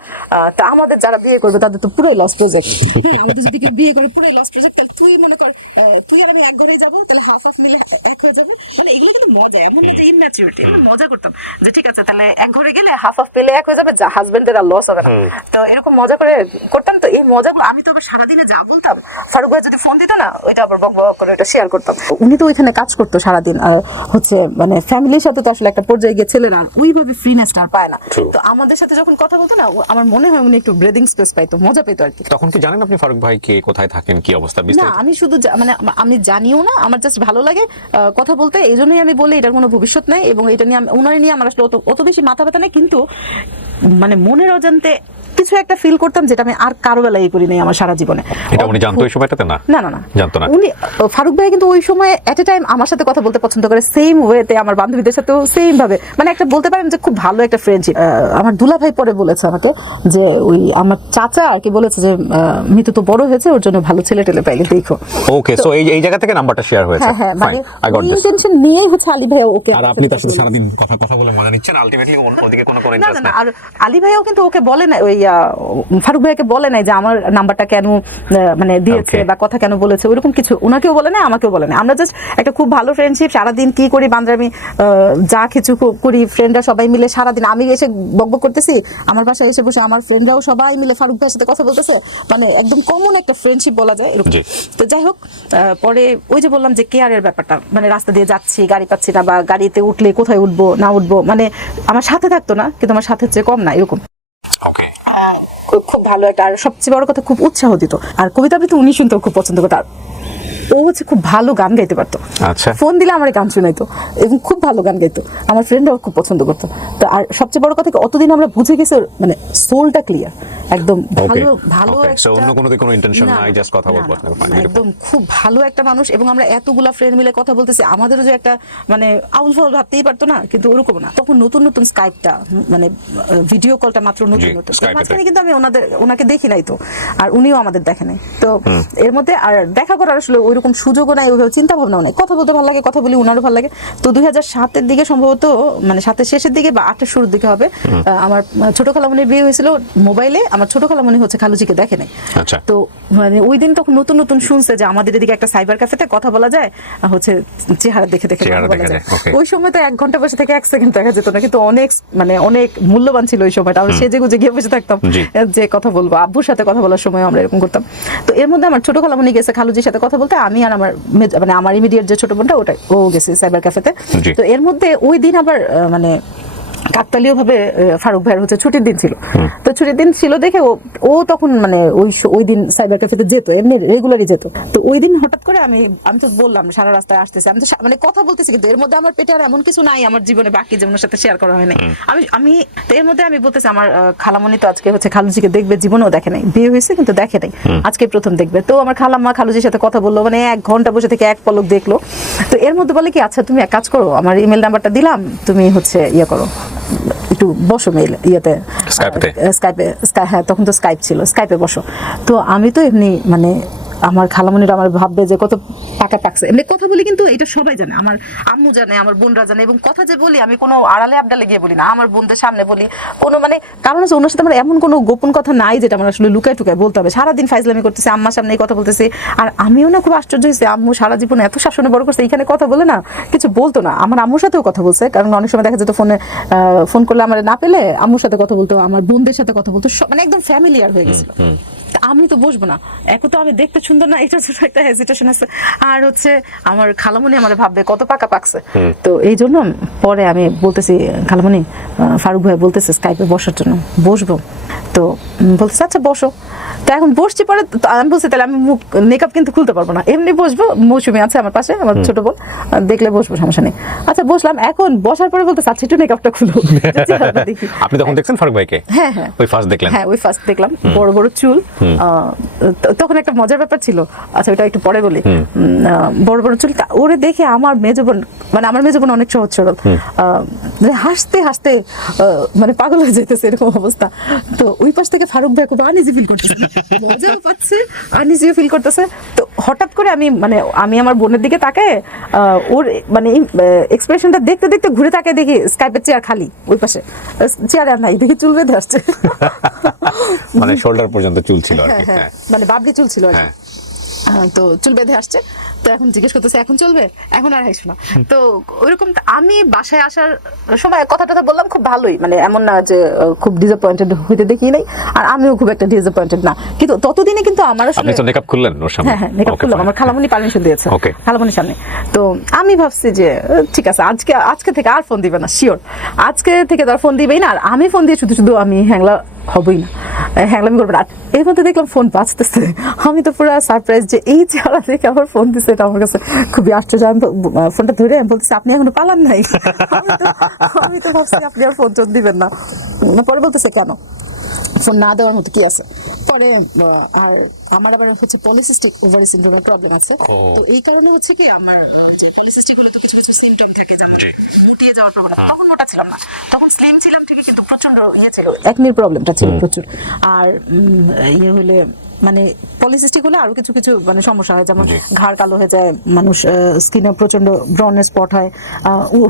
তা আমাদের যারা বিয়ে করবে তাদের তো পুরোই লস প্রজেক্ট। আমাদের যদি কেউ বিয়ে করে পুরোই লস প্রজেক্ট, তাহলে তুই মনে কর তুই আর আমি এক ঘরেই যাবো, তাহলে হাফ হাফ মিলে এক হয়ে যাবো। মানে এগুলো কিন্তু মজা, এমন একটা ইনম্যাচুরিটি, আমরা মজা করতাম যে ঠিক আছে, তাহলে এক ঘরে গেলে হাফ হাফ পেলে এক হয়ে যাবে, যা হাজবেন্ডের আর লস হবে না। তো এরকম মজা করে করতাম। তো এই মজাগুলো আমি তো আবার সারাদিনে যা বলতাম, ফারুক ভাই যদি ফোন দিত না, ওইটা আবার বক বক করে ওইটা শেয়ার করতাম। উনি তো ওইখানে কাজ করতো সারাদিন, আর হচ্ছে মানে ফ্যামিলির সাথে তো আসলে একটা পর্যায়ে গিয়ে ছেলেরা ওইভাবে ফ্রিনেসটা আর পায় না। তো আমাদের সাথে যখন কথা বলতো না, আমার মনে হয় উনি একটু ব্রিদিং স্পেস পাইতো, মজা পেতো আর কি। তখন কি জানেন আপনি ফারুক ভাই কে, কোথায় থাকেন, কি অবস্থা? না, আমি শুধু মানে আমি জানিও না, আমার জাস্ট ভালো লাগে কথা বলতে, এই জন্যই আমি বলি এটার কোনো ভবিষ্যৎ নাই। এবং এটা নিয়ে ওনার নিয়ে আমার আসলে অত বেশি মাথা ব্যথা নেই, কিন্তু মানে মনের অজান্তে কিছু একটা ফিল করতাম, যেটা আমি আর কারো বেলায় করি নাই আমার সারা জীবনে। এটা উনি জানতো ওই সময়টাতে? না না জানতো না। উনি ফারুক ভাই কিন্তু ওই সময় এট এ টাইম আমার সাথে কথা বলতে পছন্দ করে, সেম ওয়েতে আমার বান্ধবীদের সাথেও সেম ভাবে, মানে একটা বলতে পারেন যে খুব ভালো একটা ফ্রেন্ডশিপ। আমার দুলা ভাই পরে বলেছে আমাকে যে ওই আমার চাচা আর কি বলেছে যে মিতু তো বড় হয়েছে, ওর জন্য ভালো ছেলে টেলে পাইলে দেখো। ওকে, সো এই জায়গা থেকে নাম্বারটা শেয়ার হয়েছে। হ্যাঁ, মানে ওই ইন্টেনশন নিয়েই হচ্ছে আলী ভাই ওকে, আর আপনি তার সাথে সারা দিন কথা বলে মজা নিচ্ছেন, আলটিমেটলি ওদিকে কোনো ইন্টারেস্ট নাই। আর আলী ভাইও কিন্তু ওকে বলে না, ওই ফারুক ভাইকে বলে নাই যে আমার নাম্বারটা কেন মানে দিয়েছে বা কথা কেন বলেছে, ওরকম কিছু ওনাকেও বলে না, আমাকেও বলে না। আমরা জাস্ট একটা খুব ভালো ফ্রেন্ডশিপ, সারাদিন কি করি বান্ধবী যা কিছু করি, ফ্রেন্ডরা সবাই মিলে সারাদিন, আমি এসে বকবক করতেছি, আমার বাসায় এসে বসে আমার ফ্রেন্ডরাও সবাই মিলে ফারুক ভাইয়ের সাথে কথা বলতেছে, মানে একদম কমন একটা ফ্রেন্ডশিপ বলা যায় এরকম। তো যাই হোক, পরে ওই যে বললাম যে কেয়ারের ব্যাপারটা, মানে রাস্তা দিয়ে যাচ্ছি, গাড়ি পাচ্ছি না, বা গাড়িতে উঠলে কোথায় উঠবো না উঠবো, মানে আমার সাথে থাকতো না, কিন্তু আমার সাথে চেয়ে কম না এরকম। খুব ভালো একটা, আর সবচেয়ে বড় কথা খুব উৎসাহ দিত। আর কবিতা আবৃত্তি উনি শুনতেও খুব পছন্দ করতো। আর ও হচ্ছে খুব ভালো গান গাইতে পারতো, আচ্ছা, ফোন দিলে আমার গান শোনাইতো এবং খুব ভালো গান গাইতো, আমার ফ্রেন্ডরাও খুব পছন্দ করতো। তো আর সবচেয়ে বড় কথা অতদিন আমরা বুঝে গেছি মানে সোলটা ক্লিয়ার, একদম ভালো অন্য কোনো ইন্টেনশন নাই, জাস্ট কথা বলবো, একদম খুব ভালো একটা মানুষ। এবং আমরা এতগুলা ফ্রেন্ড মিলে কথা বলতেছি, আমাদেরও যে একটা মানে আউল ফাউল ভাবতেই পারতো না, কিন্তু ওরকম না। তখন নতুন স্কাইপটা, মানে ভিডিও কলটা মাত্র নতুন, মাঝখানে কিন্তু আমি ওনাকে দেখি নাই তো, আর উনিও আমাদের দেখে নাই। তো এর মধ্যে আর দেখা করার আসলে ওইরকম ওইরকম সুযোগও নাই, ওইভাবে চিন্তা ভাবনাও নাই। কথা বলতে ভালো লাগে, কথা বলি, উনারও ভালো লাগে। তো 2007-এর দিকে সম্ভবত, মানে 7-এর শেষের দিকে বা 8-এর শুরুর দিকে হবে, আমার ছোট খালামণির বিয়ে হয়েছিল মোবাইলে। আমার ছোট খালামণি হচ্ছে খালুজিকে দেখে নাই। আচ্ছা। তো মানে ওই দিন তখন নতুন নতুন শুনছে যে আমাদের এদিকে একটা সাইবার ক্যাফেতে কথা বলা যায়, হচ্ছে চেহারা দেখে দেখে কথা বলা যায়। ওই সময় তো 1 ঘন্টা বসে থেকে 1 সেকেন্ড দেখা যেত না, কিন্তু অনেক মানে অনেক মূল্যবান ছিল ওই সময়টা। আমরা সেজে গুজে গিয়ে বসে থাকতাম যে কথা বলবো। আব্বুর সাথে কথা বলার সময় আমরা এরকম করতাম। তো এর মধ্যে আমার ছোট খালামণি গেছে খালুজির সাথে কথা বলতে, আমি আর আমার মানে আমার ইমিডিয়েট যে ছোট বোনটা ও গেছে সাইবার ক্যাফেতে। তো এর মধ্যে ওই দিন আবার মানে কাকতালীয় ভাবে ফারুক ভাইয়ের হচ্ছে ছুটির দিন ছিল। তো ছুটির দিন ছিল দেখে ও তখন মানে ওই দিন সাইবার ক্যাফেতে যেত, এমনি রেগুলারই যেত। তো ওই দিন হঠাৎ করে আমি তো বললাম সারা রাস্তায় আসতেছে, আমি তো মানে কথা বলতেছি, কিন্তু এর মধ্যে আমার পেটে আর এমন কিছু নাই আমার জীবনে বাকি জীবনের সাথে শেয়ার করা হয় নাই। আমি তো এর মধ্যে আমি বলতেছি আমার খালামণি তো আজকে হচ্ছে খালুজিকে দেখবে, জীবনেও দেখে নাই, বিয়ে হয়েছে কিন্তু দেখে নাই, আজকে প্রথম দেখবে। তো আমার খালাম্মা খালুজির সাথে কথা বললো, মানে 1 ঘন্টা বসে থেকে 1 পলক দেখলো। তো এর মধ্যে বলে কি, আচ্ছা তুমি এক কাজ করো, আমার ইমেল নাম্বারটা দিলাম, তুমি হচ্ছে ইয়ে করো, একটু বসো মেইল ইয়েতে, স্কাইপে। হ্যাঁ তখন তো স্কাইপ ছিল, স্কাইপে বসো। তো আমি তো এমনি মানে আমার খালামণিরা আমার ভাববে যে কত পাকা পাকছে, এমনি কথা বলি, কিন্তু এটা সবাই জানে, আমার আম্মু জানে, আমার বোনরা জানে। এবং কথা যে বলি আমি কোনো আড়ালে আবডালে গিয়ে বলি না, আমার বোনদের সামনে বলি। কোনো মানে কারণ হচ্ছে ওনার সাথে আমার এমন কোনো গোপন কথা নাই যেটা আমার আসলে লুকায় টুকায় বলতে হবে। সারাদিন ফাইজলামি করতেছে, আম্মার সামনে কথা বলতেছে। আর আমিও না খুব আশ্চর্য হয়েছি, আম্মু সারা জীবন এত শাসনে বড় করছে, এখানে কথা বলে না কিছু বলতো না। আমার আম্মুর সাথেও কথা বলছে, কারণ অনেক সময় দেখা যেত ফোন করলে আমার না পেলে আম্মুর সাথে কথা বলতো, আমার বোনদের সাথে কথা বলতো, মানে একদম ফ্যামিলিয়ার হয়ে গেছিল। আমি তো বসবো না, এখন তো আমি দেখতে সুন্দর না, এটা একটা হেজিটেশন আছে। আর হচ্ছে আমার খালামণি আমার ভাববে কত পাকা পাকছে। তো এই জন্য পরে আমি বলতেছি, খালামণি ফারুক ভাই বলতেছে স্কাইপে বসার জন্য, বসবো। তো বলতেছে আচ্ছা বসো। তো এখন বসছি, পরে আমি বলছি তাহলে আমি মেকআপ কিন্তু খুলতে পারবো না, এমনি বসবো, মৌসুমি আছে আমার পাশে, আমার ছোট বোন, দেখলে বসবো, সমস্যা নেই। আচ্ছা বসলাম। এখন বসার পরে বলতেছে আচ্ছা একটু মেকআপটা খুলো। আপনি তখন দেখছেন ফারুক ভাইকে? হ্যাঁ হ্যাঁ, ওই ফার্স্ট দেখলেন? হ্যাঁ ওই ফার্স্ট দেখলাম, বড় বড় চুল। তখন একটা মজার ব্যাপার ছিল, আচ্ছা ওটা একটু পরে বলি। বড় বড় চুল, ওরে দেখে আমার মেজো বোন, মানে আমার মেজো বোন অনেক সহজ সরল, হাসতে হাসতে মানে পাগল হয়ে যেতেছে, এরকম অবস্থা। তো ওই পাশ থেকে ফারুক ভাই খুব আনইজি ফিল করতেছে, মজাও পাচ্ছে, আনইজিও ফিল করতেছে। তো হঠাৎ করে আমি আমার বোনের দিকে তাকায়, ওর মানে এক্সপ্রেশনটা দেখতে দেখতে ঘুরে তাকায়, দেখি স্কাইপের চেয়ার খালি, ওই পাশে চেয়ার আর নাই, দেখি চুল বেঁধে আসছে, মানে শোল্ডার পর্যন্ত চুল ছিল আর কি, মানে বাবলি চুল ছিল আর কি। তো চুল বেঁধে আসছে। তো এখন জিজ্ঞেস করতেছে এখন চলবে, এখন আর হাসো না। তো ওইরকম আমি বাসায় আসার সময় কথাটা বললাম খুব ভালোই, মানে এমন না যে খুব ডিসঅ্যাপয়েন্টেড হইতে দেখি নাই, আর আমিও খুব একটা ডিসঅ্যাপয়েন্টেড না। কিন্তু ততদিনে কিন্তু আমার আসলে আপনি তো মেকআপ খুললেন ওর সামনে? হ্যাঁ মেকআপ খুললাম, আমার খালামণি পারমিশন দিয়েছে খালামণির সামনে। তো আমি ভাবছি যে ঠিক আছে, আজকে থেকে আর ফোন দিবে না, শিওর আজকে থেকে তো আর ফোন দিবেই না। আর আমি ফোন দিয়ে শুধু আমি হ্যাংলা হবই না, হ্যাংলামি করবো না। এর মধ্যে দেখলাম ফোন বাজতেছে, আমি তো পুরো সারপ্রাইজ যে এই চেহারা দেখে আমার ফোন দিচ্ছে, এটা আমার কাছে খুবই আশ্চর্য। আমি ফোনটা ধরে আমি বলতেছি আপনি এখনো পালান নাই? আমি তো ভাবছি আপনি আর ফোন দিবেন না। পরে বলতেছে কেন, ফোন না দেওয়ার মতো কি আছে? পরে আর আমার আবার হচ্ছে পলিসিস্টিক ওভারি সিনড্রোমের প্রবলেম আছে। তো এই কারণে হচ্ছে কি আমার যে পলিসিস্টিক হলে তো কিছু কিছু সিমটম থাকে, যেমন মুটিয়ে যাওয়ার প্রবণতা। তখন মোটা ছিলাম না, তখন স্লিম ছিলাম ঠিকই, কিন্তু প্রচন্ড ইয়ে ছিল, একনির প্রবলেমটা ছিল প্রচুর। আর ইয়ে হলে মানে পলিসিস্টিক হলে আরো কিছু কিছু মানে সমস্যা হয়, যেমন ঘাড় কালো হয়ে যায়, মানুষ স্কিনে প্রচন্ড ব্রনের স্পট হয়,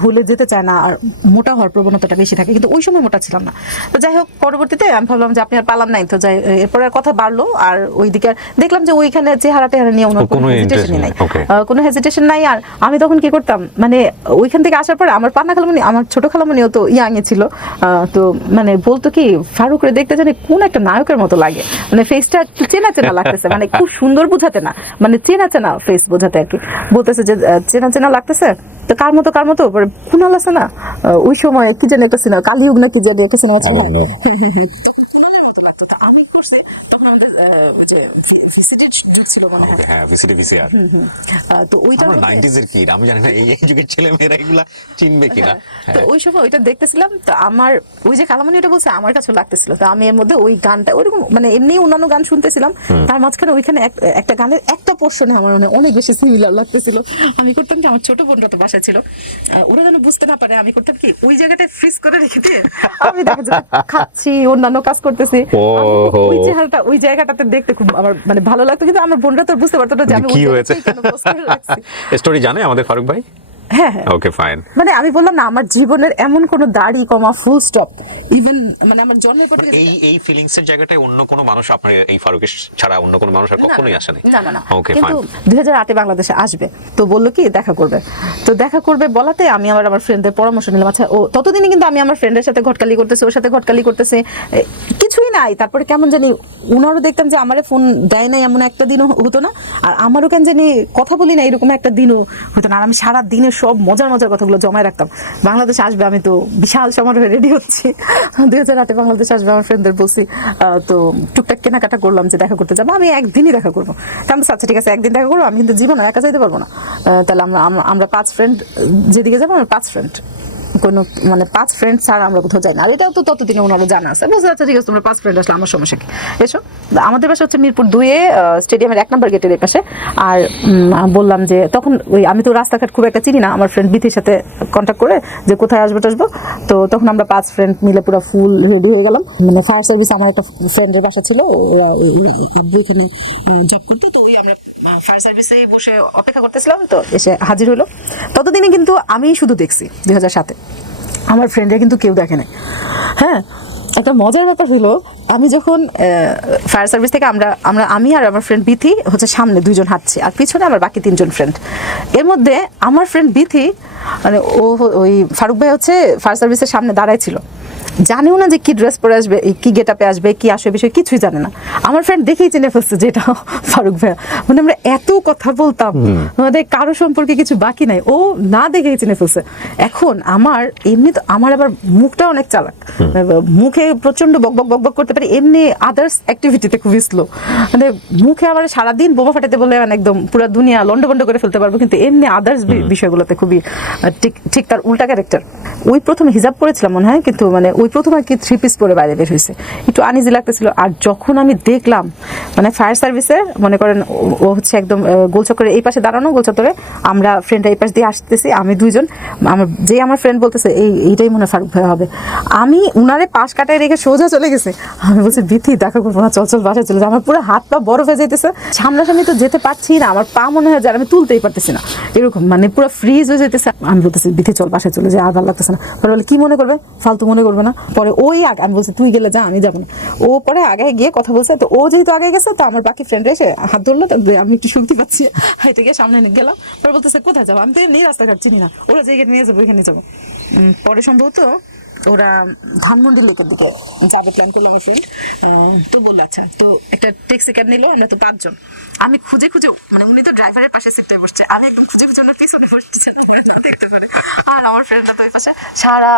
হলে যেতে চায় না, আর মোটা হওয়ার প্রবণতাটা বেশি থাকে। কিন্তু ওই সময় মোটা ছিলাম না। তো যাই হোক, পরবর্তীতে আমি ভাবলাম যে আপনি আর পালান নাই, তো যাই এরপর আর কথা বাড়লো। আর ওইদিকে দেখলাম যে ওইখানে চেহারা নিয়ে ওনার কোনো হেজিটেশন নাই, কোনো হেজিটেশন নাই। আর আমি তখন কি করতাম, মানে ওইখান থেকে আসার পরে আমার পান্না খালামণি, আমার ছোট খালামণিও তো ইয়াংয়ে ছিল, তো মানে বলতো কি ফারুকরে দেখতে জানি কোন একটা নায়কের মতো লাগে, মানে ফেসটা চেনা চেনা লাগতেছে, মানে খুব সুন্দর বোঝাতে না, মানে চেনা চেনা ফেস বোঝাতে আর কি। বলতেছে যে চেনা চেনা লাগতেছে। তো কার মতো কুনাল আছে না, ওই সময় কি জানি একটা সিনেমা, কালিউগ না কি জানি একটা সিনেমা ছিল, কুনালের মতো লাগতো। তো আমি করছে তখন আমাদের যে ভিসিডি ছিল মনে হয়, হ্যাঁ ভিসিডি ভিসিআর। তো ওইটা 90s এর কি আমি জানি না, এই যুগের ছেলে মেয়েরা এগুলা চিনবে কিনা। তো ওই সময় ওইটা দেখতেছিলাম, তো আমার ওই যে খালামণি ওটা বলছে আমার কাছে লাগতেছিল। তো আমি এর মধ্যে ওই গানটা ওইরকম মানে এমনি অন্যান্য গান শুনতেছিলাম, তার মাঝখানে ওইখানে একটা গানের একটা পোর্শনে আমার মানে অনেক বেশি সিমিলার লাগতেছিল। আমি করতাম কি, আমার ছোট বোনরা তো বাসায় ছিল, ওরা যেন বুঝতে না পারে, আমি করতাম কি ওই জায়গাটায় ফ্রিজ করে রেখে দিয়ে আমি দেখা যায় খাচ্ছি, অন্যান্য কাজ করতেছি, ওই চেহারাটা ওই জায়গাটাতে দেখতে খুব আমার মানে ভালো লাগতো, কিন্তু আমার বোনরা তো বুঝতে পারতো না যে আমি কি হয়েছে স্টোরি জানে আমাদের ফারুক ভাই? হ্যাঁ হ্যাঁ ওকে ফাইন। মানে আমি বললাম না, আমার জীবনের এমন কোনো দাড়ি কমা ফুল স্টপ ইভেন মানে আমার জন্মের পর থেকে এই ফিলিংস এর জায়গাটায় অন্য কোনো মানুষ আপনার এই ফারুকের ছাড়া অন্য কোনো মানুষ আর কখনোই আসেনি? না না না। ওকে কিন্তু ফাইন। 2008 বাংলাদেশে আসবে, তো বললো কি দেখা করবে, তো দেখা করবে বলাতে আমি আমার ফ্রেন্ডদের পরামর্শ নিলাম। আচ্ছা ও ততদিনে কিন্তু আমি আমার ফ্রেন্ডের সাথে ঘটকালি করতেছে, ওর সাথে ঘটকালি করতেছে, কিছুই নাই। তারপরে কেমন জানি উনারও দেখতাম যে আমারে ফোন দেয় নাই, এমন একটা দিনও হতো না, আর আমারও কেন জানি কথা বলি না এরকম একটা দিনও হতো না। আর আমি সারা দিনে সব মজার মজার কথাগুলো জমায় রাখতাম। বাংলাদেশ আসবে, আমি তো বিশাল সমারোহে রেডি হচ্ছি, 2008 বাংলাদেশ আসবে, আমার ফ্রেন্ডদের বলছি। তো টুকটাক কেনাকাটা করলাম যে দেখা করতে যাবো, আমি একদিনই দেখা করবো। আমি আচ্ছা ঠিক আছে একদিন দেখা করবো, আমি কিন্তু জীবনে একা যাইতে পারবো না। তাহলে আমরা 5 ফ্রেন্ড যেদিকে যাবো, আমরা 5 ফ্রেন্ড, কোনো মানে 5 ফ্রেন্ড ছাড়া আমরা কোথাও যাই না। আর এটাও তো ততদিনে ওনারও জানা আছে। বুঝতে আচ্ছা ঠিক আছে তোমরা 5 ফ্রেন্ড আসলে আমার সমস্যা কি, এসো। আমাদের বাসা হচ্ছে মিরপুর 2-এ স্টেডিয়ামের 1 নম্বর গেটের এই পাশে। আর বললাম যে তখন ওই আমি তো রাস্তাঘাট খুব একটা চিনি না, আমার ফ্রেন্ড বিথির সাথে কন্ট্যাক্ট করে যে কোথায় আসবো টাসবো। তো তখন আমরা 5 ফ্রেন্ড মিলে পুরো ফুল রেডি হয়ে গেলাম। মানে ফায়ার সার্ভিস আমার একটা ফ্রেন্ডের বাসা ছিল, ওরা আব্বু এখানে জব করতো, তো ওই আমরা ফায়ার সার্ভিসে বসে অপেক্ষা করতেছিলাম, তো এসে হাজির হলো। ততদিনে কিন্তু আমি শুধু দেখছি 2007-এ, আমার ফ্রেন্ডরা কিন্তু কেউ দেখে নাই। হ্যাঁ, একটা মজার ব্যাপার হলো আমি যখন ফায়ার সার্ভিস থেকে আমি আর আমার ফ্রেন্ড বিথি হচ্ছে সামনে 2 জন হাঁটছি, আর পিছনে আমার বাকি 3 জন ফ্রেন্ড। এর মধ্যে আমার ফ্রেন্ড বিথি মানে ওই ফারুক ভাই হচ্ছে ফায়ার সার্ভিসের সামনে দাঁড়ায় ছিল, জানেও না যে কি ড্রেস পরে আসবে, কি গেট আপে আসবে, কি আসবে বিষয় কিছুই জানে না। আমার ফ্রেন্ড দেখেই চিনে ফেলছে যে এটা ফারুক ভাইয়া। মানে আমরা এত কথা বলতাম, আমাদের কারো সম্পর্কে কিছু বাকি নাই, ও না দেখেই চিনে ফেলছে। এখন আমার এমনি তো আমার আবার মুখটা অনেক চালাক, মুখে প্রচন্ড বক বক বক বক করতে পারি, এমনি আদার্স অ্যাক্টিভিটিতে খুবই স্লো। মানে মুখে আমার সারাদিন বোমা ফাটাতে বললে মানে একদম পুরো দুনিয়া লন্ডভন্ড করে ফেলতে পারবো, কিন্তু এমনি আদার্স বিষয়গুলোতে খুবই ঠিক তার উল্টা ক্যারেক্টার। ওই প্রথমে হিজাব পরেছিলাম মনে হয়, কিন্তু মানে ওই প্রথম আর কি 3 পিস পরে বাইরে বের হয়েছে, একটু আনইজি লাগতেছিল। আর যখন আমি দেখলাম মানে ফায়ার সার্ভিসে মনে করেন ও হচ্ছে একদম গোলচক্করে এই পাশে দাঁড়ানো, গোলচত্বরে আমরা ফ্রেন্ডরা এই পাশ দিয়ে আসতেছি, আমি 2 জন, আমার ফ্রেন্ড বলতেছে এইটাই মনে হয় ফারুক ভাই হবে। আমি উনারে পাশ কাটায় রেখে সোজা চলে গেছে। আমি বলছি বিথি দেখা করবো না, চল বাসায় চলে যায়। আমার পুরো হাত পা বরফ হয়ে যাইতেছে, সামনাসামনি তো যেতে পারছি না, আমার পা মনে হয় যে আমি তুলতেই পারতেছি না, এরকম মানে পুরো ফ্রিজ হয়ে যেতেছে। আমি বলতেছি বিথি চল বাসায় চলে যায়, আর ভালো লাগতেছে না। পরে বলে কি মনে করবে, ফালতু মনে করবে না। পরে ওই আমি বলছি তুই গেলে যা, আমি যাবো না। ও পরে আগে গিয়ে কথা বলছে, তো ও যেহেতু আগে গেছে, তো আমার বাকি ফ্রেন্ড এসে হাত ধরলো, আমি একটু শক্তি পাচ্ছি, হাইটে গিয়ে সামনে গেলাম। পরে বলতেছে কোথায় যাবো, আমি তো এমনি রাস্তাঘাট চিনি না, ওরা যে নিয়ে যাবো এখানে যাবো। পরে সম্ভবত ওরা ধানমন্ডি লেকের দিকে যাবে প্ল্যান করলো আমার ফ্রেন্ড। তো বললো আচ্ছা, তো একটা ট্যাক্সি ক্যাব নিলো, আমরা তো 5 জন। আমি খুঁজে মানে উনি তো ড্রাইভারের পাশে সিটটায় বসছে, আমি একদম খুঁজে ওনার পিছনে বসছে দেখতে পারে। আর আমার ফ্রেন্ডরা তো ওই পাশে সারা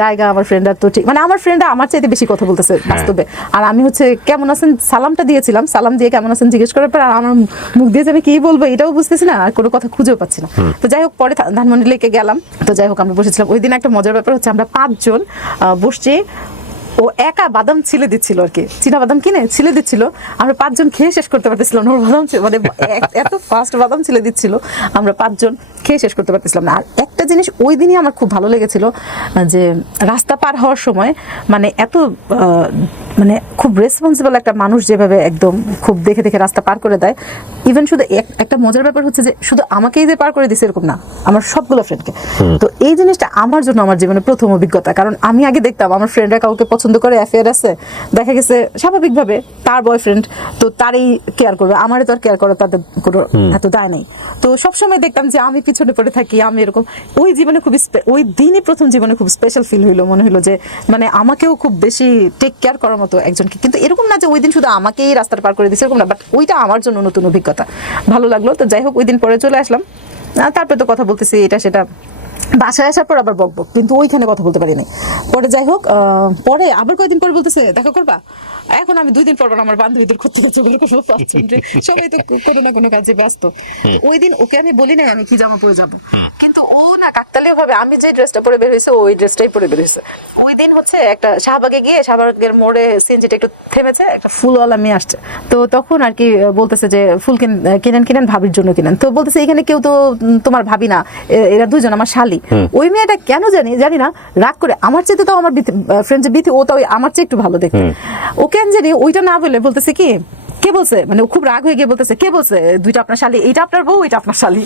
জায়গা, আমার ফ্রেন্ডরা তো ঠিক মানে আমার ফ্রেন্ডরা আমার চাইতে বেশি কথা বলতেছে বাস্তবে। আর আমি হচ্ছে কেমন আছেন সালামটা দিয়েছিলাম, সালাম দিয়ে কেমন আছেন জিজ্ঞেস করার পর আমার মুখ দিয়ে যে আমি কি বলবো এটাও বুঝতেছি না, আর কোনো কথা খুঁজেও পাচ্ছি না। তো যাই হোক পরে ধানমন্ডি লেকে গেলাম। তো যাই হোক আমরা বসেছিলাম, ওই দিন একটা মজার ব্যাপার হচ্ছে আমরা 5 জন বসছি, ও একা বাদাম ছিলে দিচ্ছিল আর কি, চীনা বাদাম কিনে ছিলে দিচ্ছিল, আমরা 5 জন খেয়ে শেষ করতে পারতেছিলাম না। ওর বাদাম মানে এত ফাস্ট বাদাম ছিলে দিচ্ছিল, আমরা 5 জন খেয়ে শেষ করতে পারতেছিলাম না। আর একটা জিনিস ওই দিনই আমার খুব ভালো লেগেছিল, যে রাস্তা পার হওয়ার সময় মানে এত মানে খুব রেসপন্সিবল একটা মানুষ যেভাবে একদম খুব দেখে দেখে রাস্তা পার করে দেয়। ইভেন শুধু একটা মজার ব্যাপার হচ্ছে যে শুধু আমাকেই যে পার করে দিছে এরকম না, আমার সবগুলো ফ্রেন্ডকে। তো এই জিনিসটা আমার জন্য আমার জীবনে প্রথম অভিজ্ঞতা, কারণ আমি আগে দেখতাম আমার ফ্রেন্ডরা কাউকে পছন্দ করে, অ্যাফেয়ার আছে, দেখা গেছে স্বাভাবিকভাবে তার বয়ফ্রেন্ড তো তারই কেয়ার করবে, আমারই তো আর কেয়ার করার তাদের কোনো এত দায় নেই। তো সবসময় দেখতাম যে আমি পিছনে পড়ে থাকি, আমি এরকম। ওই জীবনে খুবই ওই দিনই প্রথম জীবনে খুব স্পেশাল ফিল হইলো, মনে হলো যে মানে আমাকেও খুব বেশি টেক কেয়ার করার মতো একজনকে। কিন্তু এরকম না যে ওই দিন শুধু আমাকেই রাস্তাটা পার করে দিচ্ছে এরকম না, বাট ওইটা আমার জন্য নতুন অভিজ্ঞতা, ভালো লাগলো। তো যাই হোক ওই দিন পরে চলে আসলাম, তারপরে তো কথা বলতেছি এটা সেটা, বাসায় আসার পর আবার বক কিন্তু ওইখানে কথা বলতে পারি নাই। পরে যাই হোক পরে আবার কয়েকদিন পরে বলতেছে দেখা করবা। এখন আমি 2 দিন পর আমার বান্ধবীদের করতে গেছে বলে সবাই তো কোনো না কোনো কাজে ব্যস্ত। ওই দিন ওকে আমি বলি না আমি কি জামা পরে যাবো, কিন্তু ও না কাকতালীয় ভাবে আমি যে ড্রেসটা পরে বের হয়েছে ওই ড্রেসটাই পরে বের হয়েছে। ওই দিন হচ্ছে একটা শাহবাগে গিয়ে শাহবাগের মোড়ে সিএনজিটা একটু থেমেছে, একটা ফুলওয়ালা মেয়ে আসছে, তো তখন আর কি বলতেছে যে ফুল কিনেন ভাবির জন্য কিনেন। তো বলতেছে এখানে কেউ তো তোমার ভাবি না, এরা 2 জন আমার শালি। ওই মেয়েটা কেন জানি না রাগ করে আমার চেয়ে তো আমার ফ্রেন্ড যে বিথি ও তো আমার চেয়ে একটু ভালো দেখতে, ও কেন জানি ওইটা না বলে বলতেছে কি কে বলছে, মানে ও খুব রাগ হয়ে গিয়ে বলতেছে কে বলছে দুইটা আপনার শালি, এইটা আপনার বউ এটা আপনার শালি।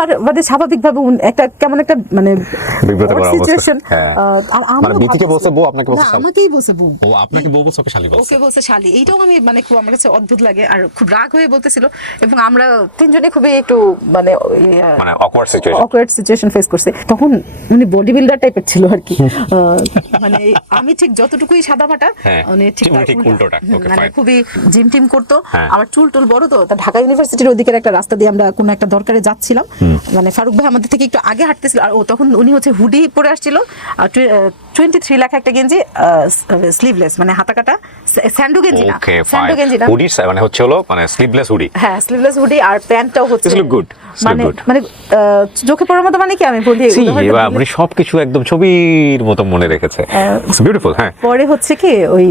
আর মানে স্বাভাবিকভাবে একটা কেমন একটা মানে বিব্রতকর অবস্থা। সিচুয়েশন, হ্যাঁ। মানে বিথিকে বলছে বউ, আপনাকে বলছে শালি। আমাকেই বলছে বউ, ও আপনাকে বউ বলছে, ওকে শালি বলছে। ওকে বলছে শালি। এইটাও আমি মানে খুব আমার কাছে অদ্ভুত লাগে, আর খুব রাগ হয়ে বলতেছিল। এবং আমরা তিনজনে খুবই একটু মানে অকওয়ার্ড সিচুয়েশন ফেস করছে। তখন উনি বডি বিল্ডার টাইপের ছিল আর কি, মানে আমি ঠিক যতটুকুই সাদামাটা মানে ঠিক উল্টোটা। মানে খুবই জিম টিম করতো। আমার চুল টুল বড়, তো তা ঢাকা ইউনিভার্সিটির ওদিকের একটা রাস্তা দিয়ে আমরা কোনো একটা দরকারে যাচ্ছিলাম, মানে ফারুক ভাই আমাদের থেকে একটু আগে হাঁটতেছিল, আর ও তখন উনি হচ্ছে হুডি পরে আসছিল, 23 লেখা একটা গেঞ্জি, স্লিভলেস মানে হাতা কাটা, স্যান্ডো গেঞ্জি না, স্যান্ডো গেঞ্জি না, হুডি মানে হচ্ছে হলো মানে স্লিভলেস হুডি। হ্যাঁ স্লিভলেস হুডি, আর প্যান্টটাও হচ্ছে গুড, মানে চোখে পড়ার মতো, মানে কি আমি বলি আপনি সবকিছু একদম ছবির মতো মনে রেখেছে, বিউটিফুল। হ্যাঁ, পরে হচ্ছে কি ওই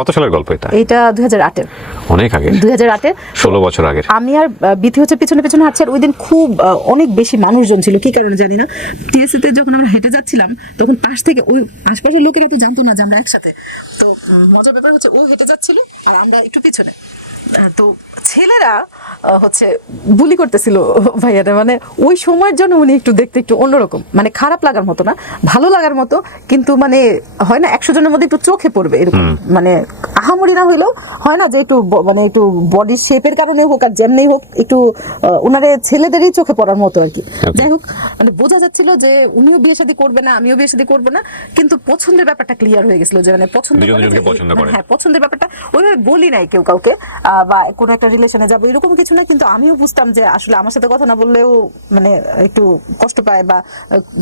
কত সালের গল্প এটা? এটা 2008-এর, অনেক আগে, 2008-এর, 16 বছর আগে। আমি আর বিথি হচ্ছে পিছনে পিছনে হাঁটছি, আর ওই দিন খুব অনেক বেশি মানুষজন ছিল, কি কারণে জানি না। টিএসসি তে যখন আমরা হেঁটে যাচ্ছিলাম, তখন পাশ থেকে ওই আশপাশের লোকেরা তো জানতো না যে আমরা একসাথে। তো মজার ব্যাপার হচ্ছে ও হেঁটে যাচ্ছিল আর আমরা একটু পিছনে, তো ছেলেরা হচ্ছে বুলি করতেছিল ভাইয়াটা, মানে ওই সময়ের জন্য উনি একটু দেখতে একটু অন্যরকম, মানে খারাপ লাগার মতো না, ভালো লাগার মতো, কিন্তু মানে হয় না 100 জনের মধ্যে একটু চোখে পড়বে এরকম, মানে আহামরি না হইলেও হয় না যে একটু মানে একটু বডির শেপের কারণে হোক আর যেমনি হোক একটু উনারে ছেলেদেরই চোখে পড়ার মতো আর কি। যাই হোক, মানে বোঝা যাচ্ছিল যে উনিও বিয়ে শাদী করবে না, আমিও বিয়ে শাদী করবো না, কিন্তু পছন্দের ব্যাপারটা ক্লিয়ার হয়ে গেছিল যে মানে পছন্দ, হ্যাঁ পছন্দের ব্যাপারটা ওইভাবে বলি নাই কেউ কাউকে, বা কোনো একটা রিলেশনে যাবো এরকম কিছু না, কিন্তু আমিও বুঝতাম যে আসলে আমার সাথে কথা না বললেও মানে একটু কষ্ট পায়, বা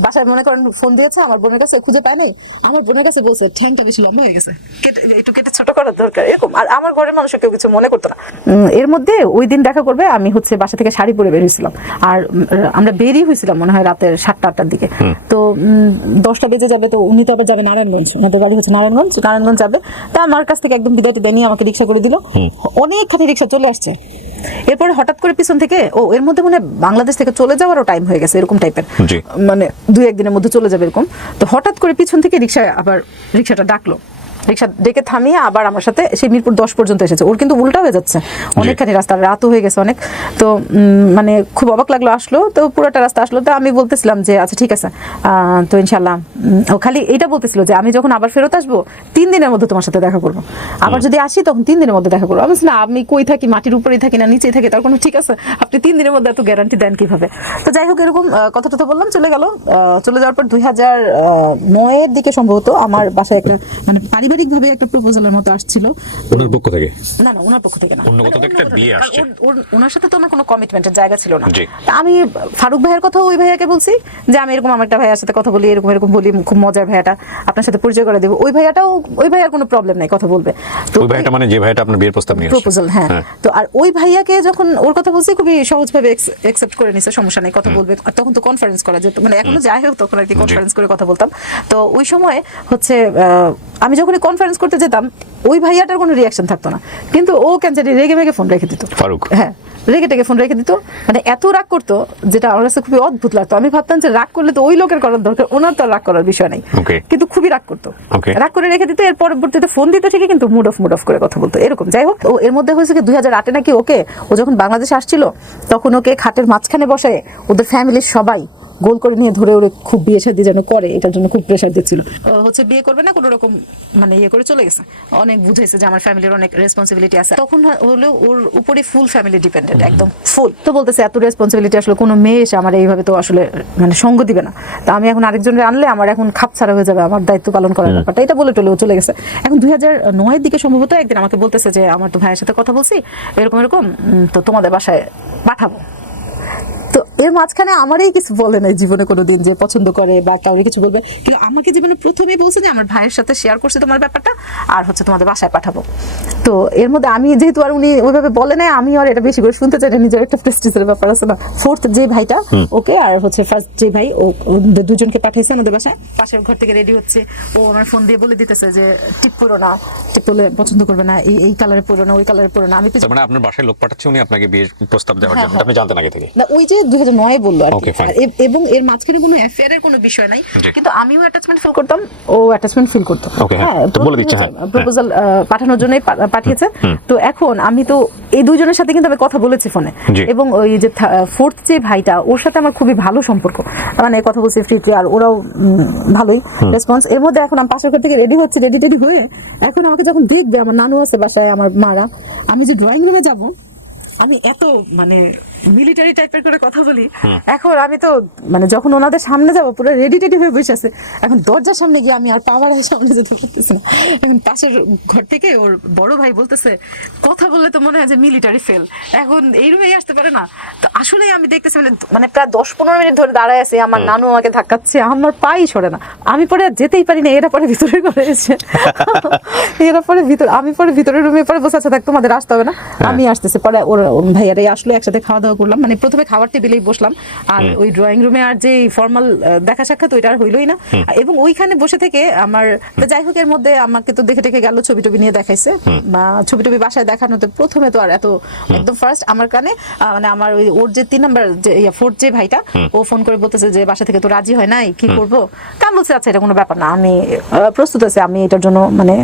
বাসায় মনে করেন ফোন দিয়েছে আমার বোনের কাছে, খুঁজে পায় নাই, আমার বোনের কাছে বলছে ঠ্যাংটা বেশি লম্বা হয়ে গেছে, একটু কেটে ছোট করার দরকার এরকম, আর আমার ঘরের মানুষ কেউ কিছু মনে করতো না। এর মধ্যে ওই দিন দেখা করবে, আমি হচ্ছে বাসা থেকে শাড়ি পরে বের হয়েছিলাম, আর আমরা বেরিয়ে হয়েছিলাম মনে হয় রাতের 7টা-8টার দিকে, তো 10টা বেজে যাবে, তো উনি তো আবার যাবে নারায়ণগঞ্জ, ওনাদের বাড়ি হচ্ছে নারায়ণগঞ্জ যাবে, তা আমার কাছ থেকে একদম বিদায়টা দেয়নি, আমাকে রিক্সা করে দিল, অনেকখানি রিক্সা চলে আসছে। এরপরে হঠাৎ করে পিছন থেকে এর মধ্যে মনে বাংলাদেশ থেকে চলে যাওয়ারও টাইম হয়ে গেছে এরকম টাইপের, মানে 2-1 দিনের মধ্যে চলে যাবে এরকম, তো হঠাৎ করে পিছন থেকে রিক্সাটা ডাকলো, রিক্সা ডেকে থামিয়ে আবার আমার সাথে সেই মিরপুর 10 পর্যন্ত এসেছে। ওর কিন্তু উল্টা হয়ে যাচ্ছে অনেকখানি রাস্তা, রাতও হয়ে গেছে অনেক, তো মানে খুব অবাক লাগলো, আসলো তো পুরোটা রাস্তা আসলো, তো আমি বলতেছিলাম যে আচ্ছা ঠিক আছে, তো ইনশাল্লাহ, ও খালি এইটা বলতেছিল যে আমি যখন আবার ফেরত আসবো 3 দিনের মধ্যে তোমার সাথে দেখা করবো, আবার যদি আসি তখন 3 দিনের মধ্যে দেখা করবো। আমি না আমি কই থাকি, মাটির উপরেই থাকি না নিচেই থাকি, তার কোনো ঠিক আছে, আপনি 3 দিনের মধ্যে এত গ্যারান্টি দেন কিভাবে? তো যাই হোক এরকম কথা টথা বললাম, চলে গেল। চলে যাওয়ার পর 2009-এর দিকে সম্ভবত আমার বাসায় একটা মানে পারিবারিকভাবে একটা প্রপোজালের মতো আসছিল ওনার পক্ষ থেকে, না ওনার পক্ষ থেকে না, অন্য কোথাও থেকে একটা বিয়ে আসছে, ওনার সাথে তো আমার কোনো কমিটমেন্টের জায়গা ছিল না। তা আমি ফারুক ভাইয়ের কথা ওই ভাইয়াকে বলছি যে আমি এরকম আমার একটা ভাইয়ার সাথে কথা বলি, এরকম বলি, খুব মজার ভাইয়াটা, আপনার সাথে পরিচয় করে দেবো। ওই ভাইয়ার কোনো প্রবলেম নাই, কথা বলবে। তো ওই ভাইয়াটা মানে যে ভাইয়াটা আপনার বিয়ের প্রস্তাব নিয়ে প্রপোজাল, হ্যাঁ। তো আর ওই ভাইয়াকে যখন ওর কথা বলছি খুবই সহজভাবে অ্যাকসেপ্ট করে নিছে, সমস্যা নেই, কথা বলবে। আর তখন তো কনফারেন্স করা যেত, মানে এখনো যাই হোক তখন আর কি কনফারেন্স করে কথা বলতাম। তো ওই সময় হচ্ছে আমি যখনই কনফারেন্স করতে যেতাম ওই ভাইয়াটার কোনো রিয়াকশন থাকতো না, কিন্তু ও কেন জানি রেগে মেগে ফোন রেখে দিত, ফারুক, হ্যাঁ রেগে টেগে ফোন রেখে দিত, মানে এত রাগ করতো যেটা আমার কাছে খুবই অদ্ভুত লাগতো। আমি ভাবতাম যে রাগ করলে তো ওই লোকের করার দরকার, ওনার তো রাগ করার বিষয় নেই, কিন্তু খুবই রাগ করতো, রাগ করে রেখে দিত। এর পরবর্তীতে ফোন দিত ঠিকই, কিন্তু মুড অফ করে কথা বলতো এরকম। যাই হোক, ও এর মধ্যে হয়েছে কি 2008-এ নাকি ও যখন বাংলাদেশে আসছিল তখন ওকে খাটের মাঝখানে বসে ওদের ফ্যামিলির সবাই গোল করে নিয়ে ধরে ওরে খুব বিয়ে শাদী যেন করে, এটার জন্য খুব প্রেশার দিচ্ছিল। হচ্ছে বিয়ে করবে না কোনো রকম মানে ইয়ে করে চলে গেছে, অনেক বুঝাইছে যে আমার ফ্যামিলির অনেক রেসপন্সিবিলিটি আছে। তখন হলো ওর উপরে ফুল ফ্যামিলি ডিপেন্ডেন্ট, একদম ফুল। তো বলতেছে এত রেসপন্সিবিলিটি আসলে কোনো মেয়ে এসে আমার এইভাবে তো আসলে মানে সঙ্গ দিবে না, তা আমি এখন আরেকজনের আনলে আমার এখন খাপ ছাড়া হয়ে যাবে আমার দায়িত্ব পালন করার ব্যাপারটা, এটা বলে টলে ও চলে গেছে। এখন 2009-এর দিকে সম্ভবত একদিন আমাকে বলতেছে যে আমার তো ভাইয়ের সাথে কথা বলছি এরকম তো তোমাদের বাসায় পাঠাবো। তো এর মাঝখানে আমারই কিছু বলে নাই জীবনে কোনোদিন যে পছন্দ করে বা কাউরে কিছু বলবে, কিন্তু আমাকে জীবনে প্রথমেই বলছে যে আমার ভাইয়ের সাথে শেয়ার করছে তোমার ব্যাপারটা, আর হচ্ছে তোমাদের বাসায় পাঠাবো। তো এর মধ্যে আমি যেহেতু আর উনি ওইভাবে বলে নাই, আমি আর এটা বেশি করে শুনতে চাই না, নিজের একটা প্রেস্টিজের ব্যাপার আছে না। ফোর্থ যে ভাইটা ওকে, আর হচ্ছে ফার্স্ট যে ভাই ওদের দুজনকে পাঠাইছে আমাদের বাসায়, পাশের ঘর থেকে রেডি হচ্ছে, ও আমার ফোন দিয়ে বলে দিতেছে যে টিপ পরো না, টিপ পরলে পছন্দ করবে না, এই কালারে পরো না, ওই কালারে পরো না। আমি মানে আপনার বাসায় লোক পাঠাচ্ছে, উনি আপনাকে বিয়ের প্রস্তাব দেওয়ার জন্য, আপনি জানতেন আগে থেকে? না, ওই যে 2009 বললো আর কি। Okay, fine. এবং এর মাঝখানে কোনো অ্যাফেয়ারের কোনো বিষয় নাই, কিন্তু আমিও অ্যাটাচমেন্ট ফিল করতাম, ও অ্যাটাচমেন্ট ফিল করতো। Okay, হ্যাঁ, তো বলে দিচ্ছে, হ্যাঁ। প্রপোজাল পাঠানোর জন্যই পাঠিয়েছে। তো এখন আমি তো এই দুইজনের সাথে কিন্তু আমি কথা বলেছি ফোনে, জি। এবং ওই যে ফোর্থ যে ভাইটা, ওর সাথে আমার খুবই ভালো সম্পর্ক, মানে কথা বলছি ফ্রিলি, আর ওরাও ভালোই রেসপন্স। এর মধ্যে এখন আমি পাশের ঘর থেকে রেডি হচ্ছে, রেডি হয়ে এখন আমাকে যখন দেখবে, আমার নানু আছে বাসায়, আমার মারা, আমি যে ড্রয়িং রুমে যাব, আমি এত মানে মিলিটারি টাইপের করে কথা বলি। এখন আমি তো মানে যখন ওনাদের সামনে যাব, পুরো রেডি হয়ে বসে আছে। এখন দরজার সামনে গিয়ে আমি আর পাওয়ার সামনে যেতে পারতেছি না। এখন পাশের ঘর থেকে ওর বড় ভাই বলতেছে, কথা বললে তো মনে হয় যে মিলিটারি ফেল, এখন এই রুমেই আসতে পারে না। তো আসলে আমি দেখতেছি মানে প্রায় 10-15 মিনিট ধরে দাঁড়ায় আছে, আমার নানু আমাকে ধাক্কাচ্ছে, আমার পাই সরে না। আমি পরে আর যেতেই পারি না, এরা পরে ভিতরে করে এসে আমি পরে ভিতরের রুমে পরে বসে আছে, থাক তোমাদের আসতে হবে না, আমি আসতেছি। পরে ওর ভাইয়ারাই আসলো, একসাথে খাওয়া দাওয়া করলাম, মানে প্রথমে খাবার টেবিলেই বসলাম, আর ওই ড্রয়িং রুমে আর যে ফর্মাল দেখা সাক্ষাৎ ওইটা আর হইলোই না। এবং ওইখানে বসে থেকে আমার, যাই হোক, এর মধ্যে আমাকে তো দেখে গেল, ছবি টবি নিয়ে দেখাইছে, বা ছবি টবি বাসায় দেখানোতে প্রথমে তো আর এত একদম ফার্স্ট আমার কানে মানে আমার ওর যে 3 নাম্বার যে ফোর্থ যে ভাইটা, ও ফোন করে বলতেছে যে বাসা থেকে তো রাজি হয় নাই, কি করবো। তা আমি বলছি, আচ্ছা এটা কোনো ব্যাপার না, আমি প্রস্তুত আছি, আমি এটার জন্য মানে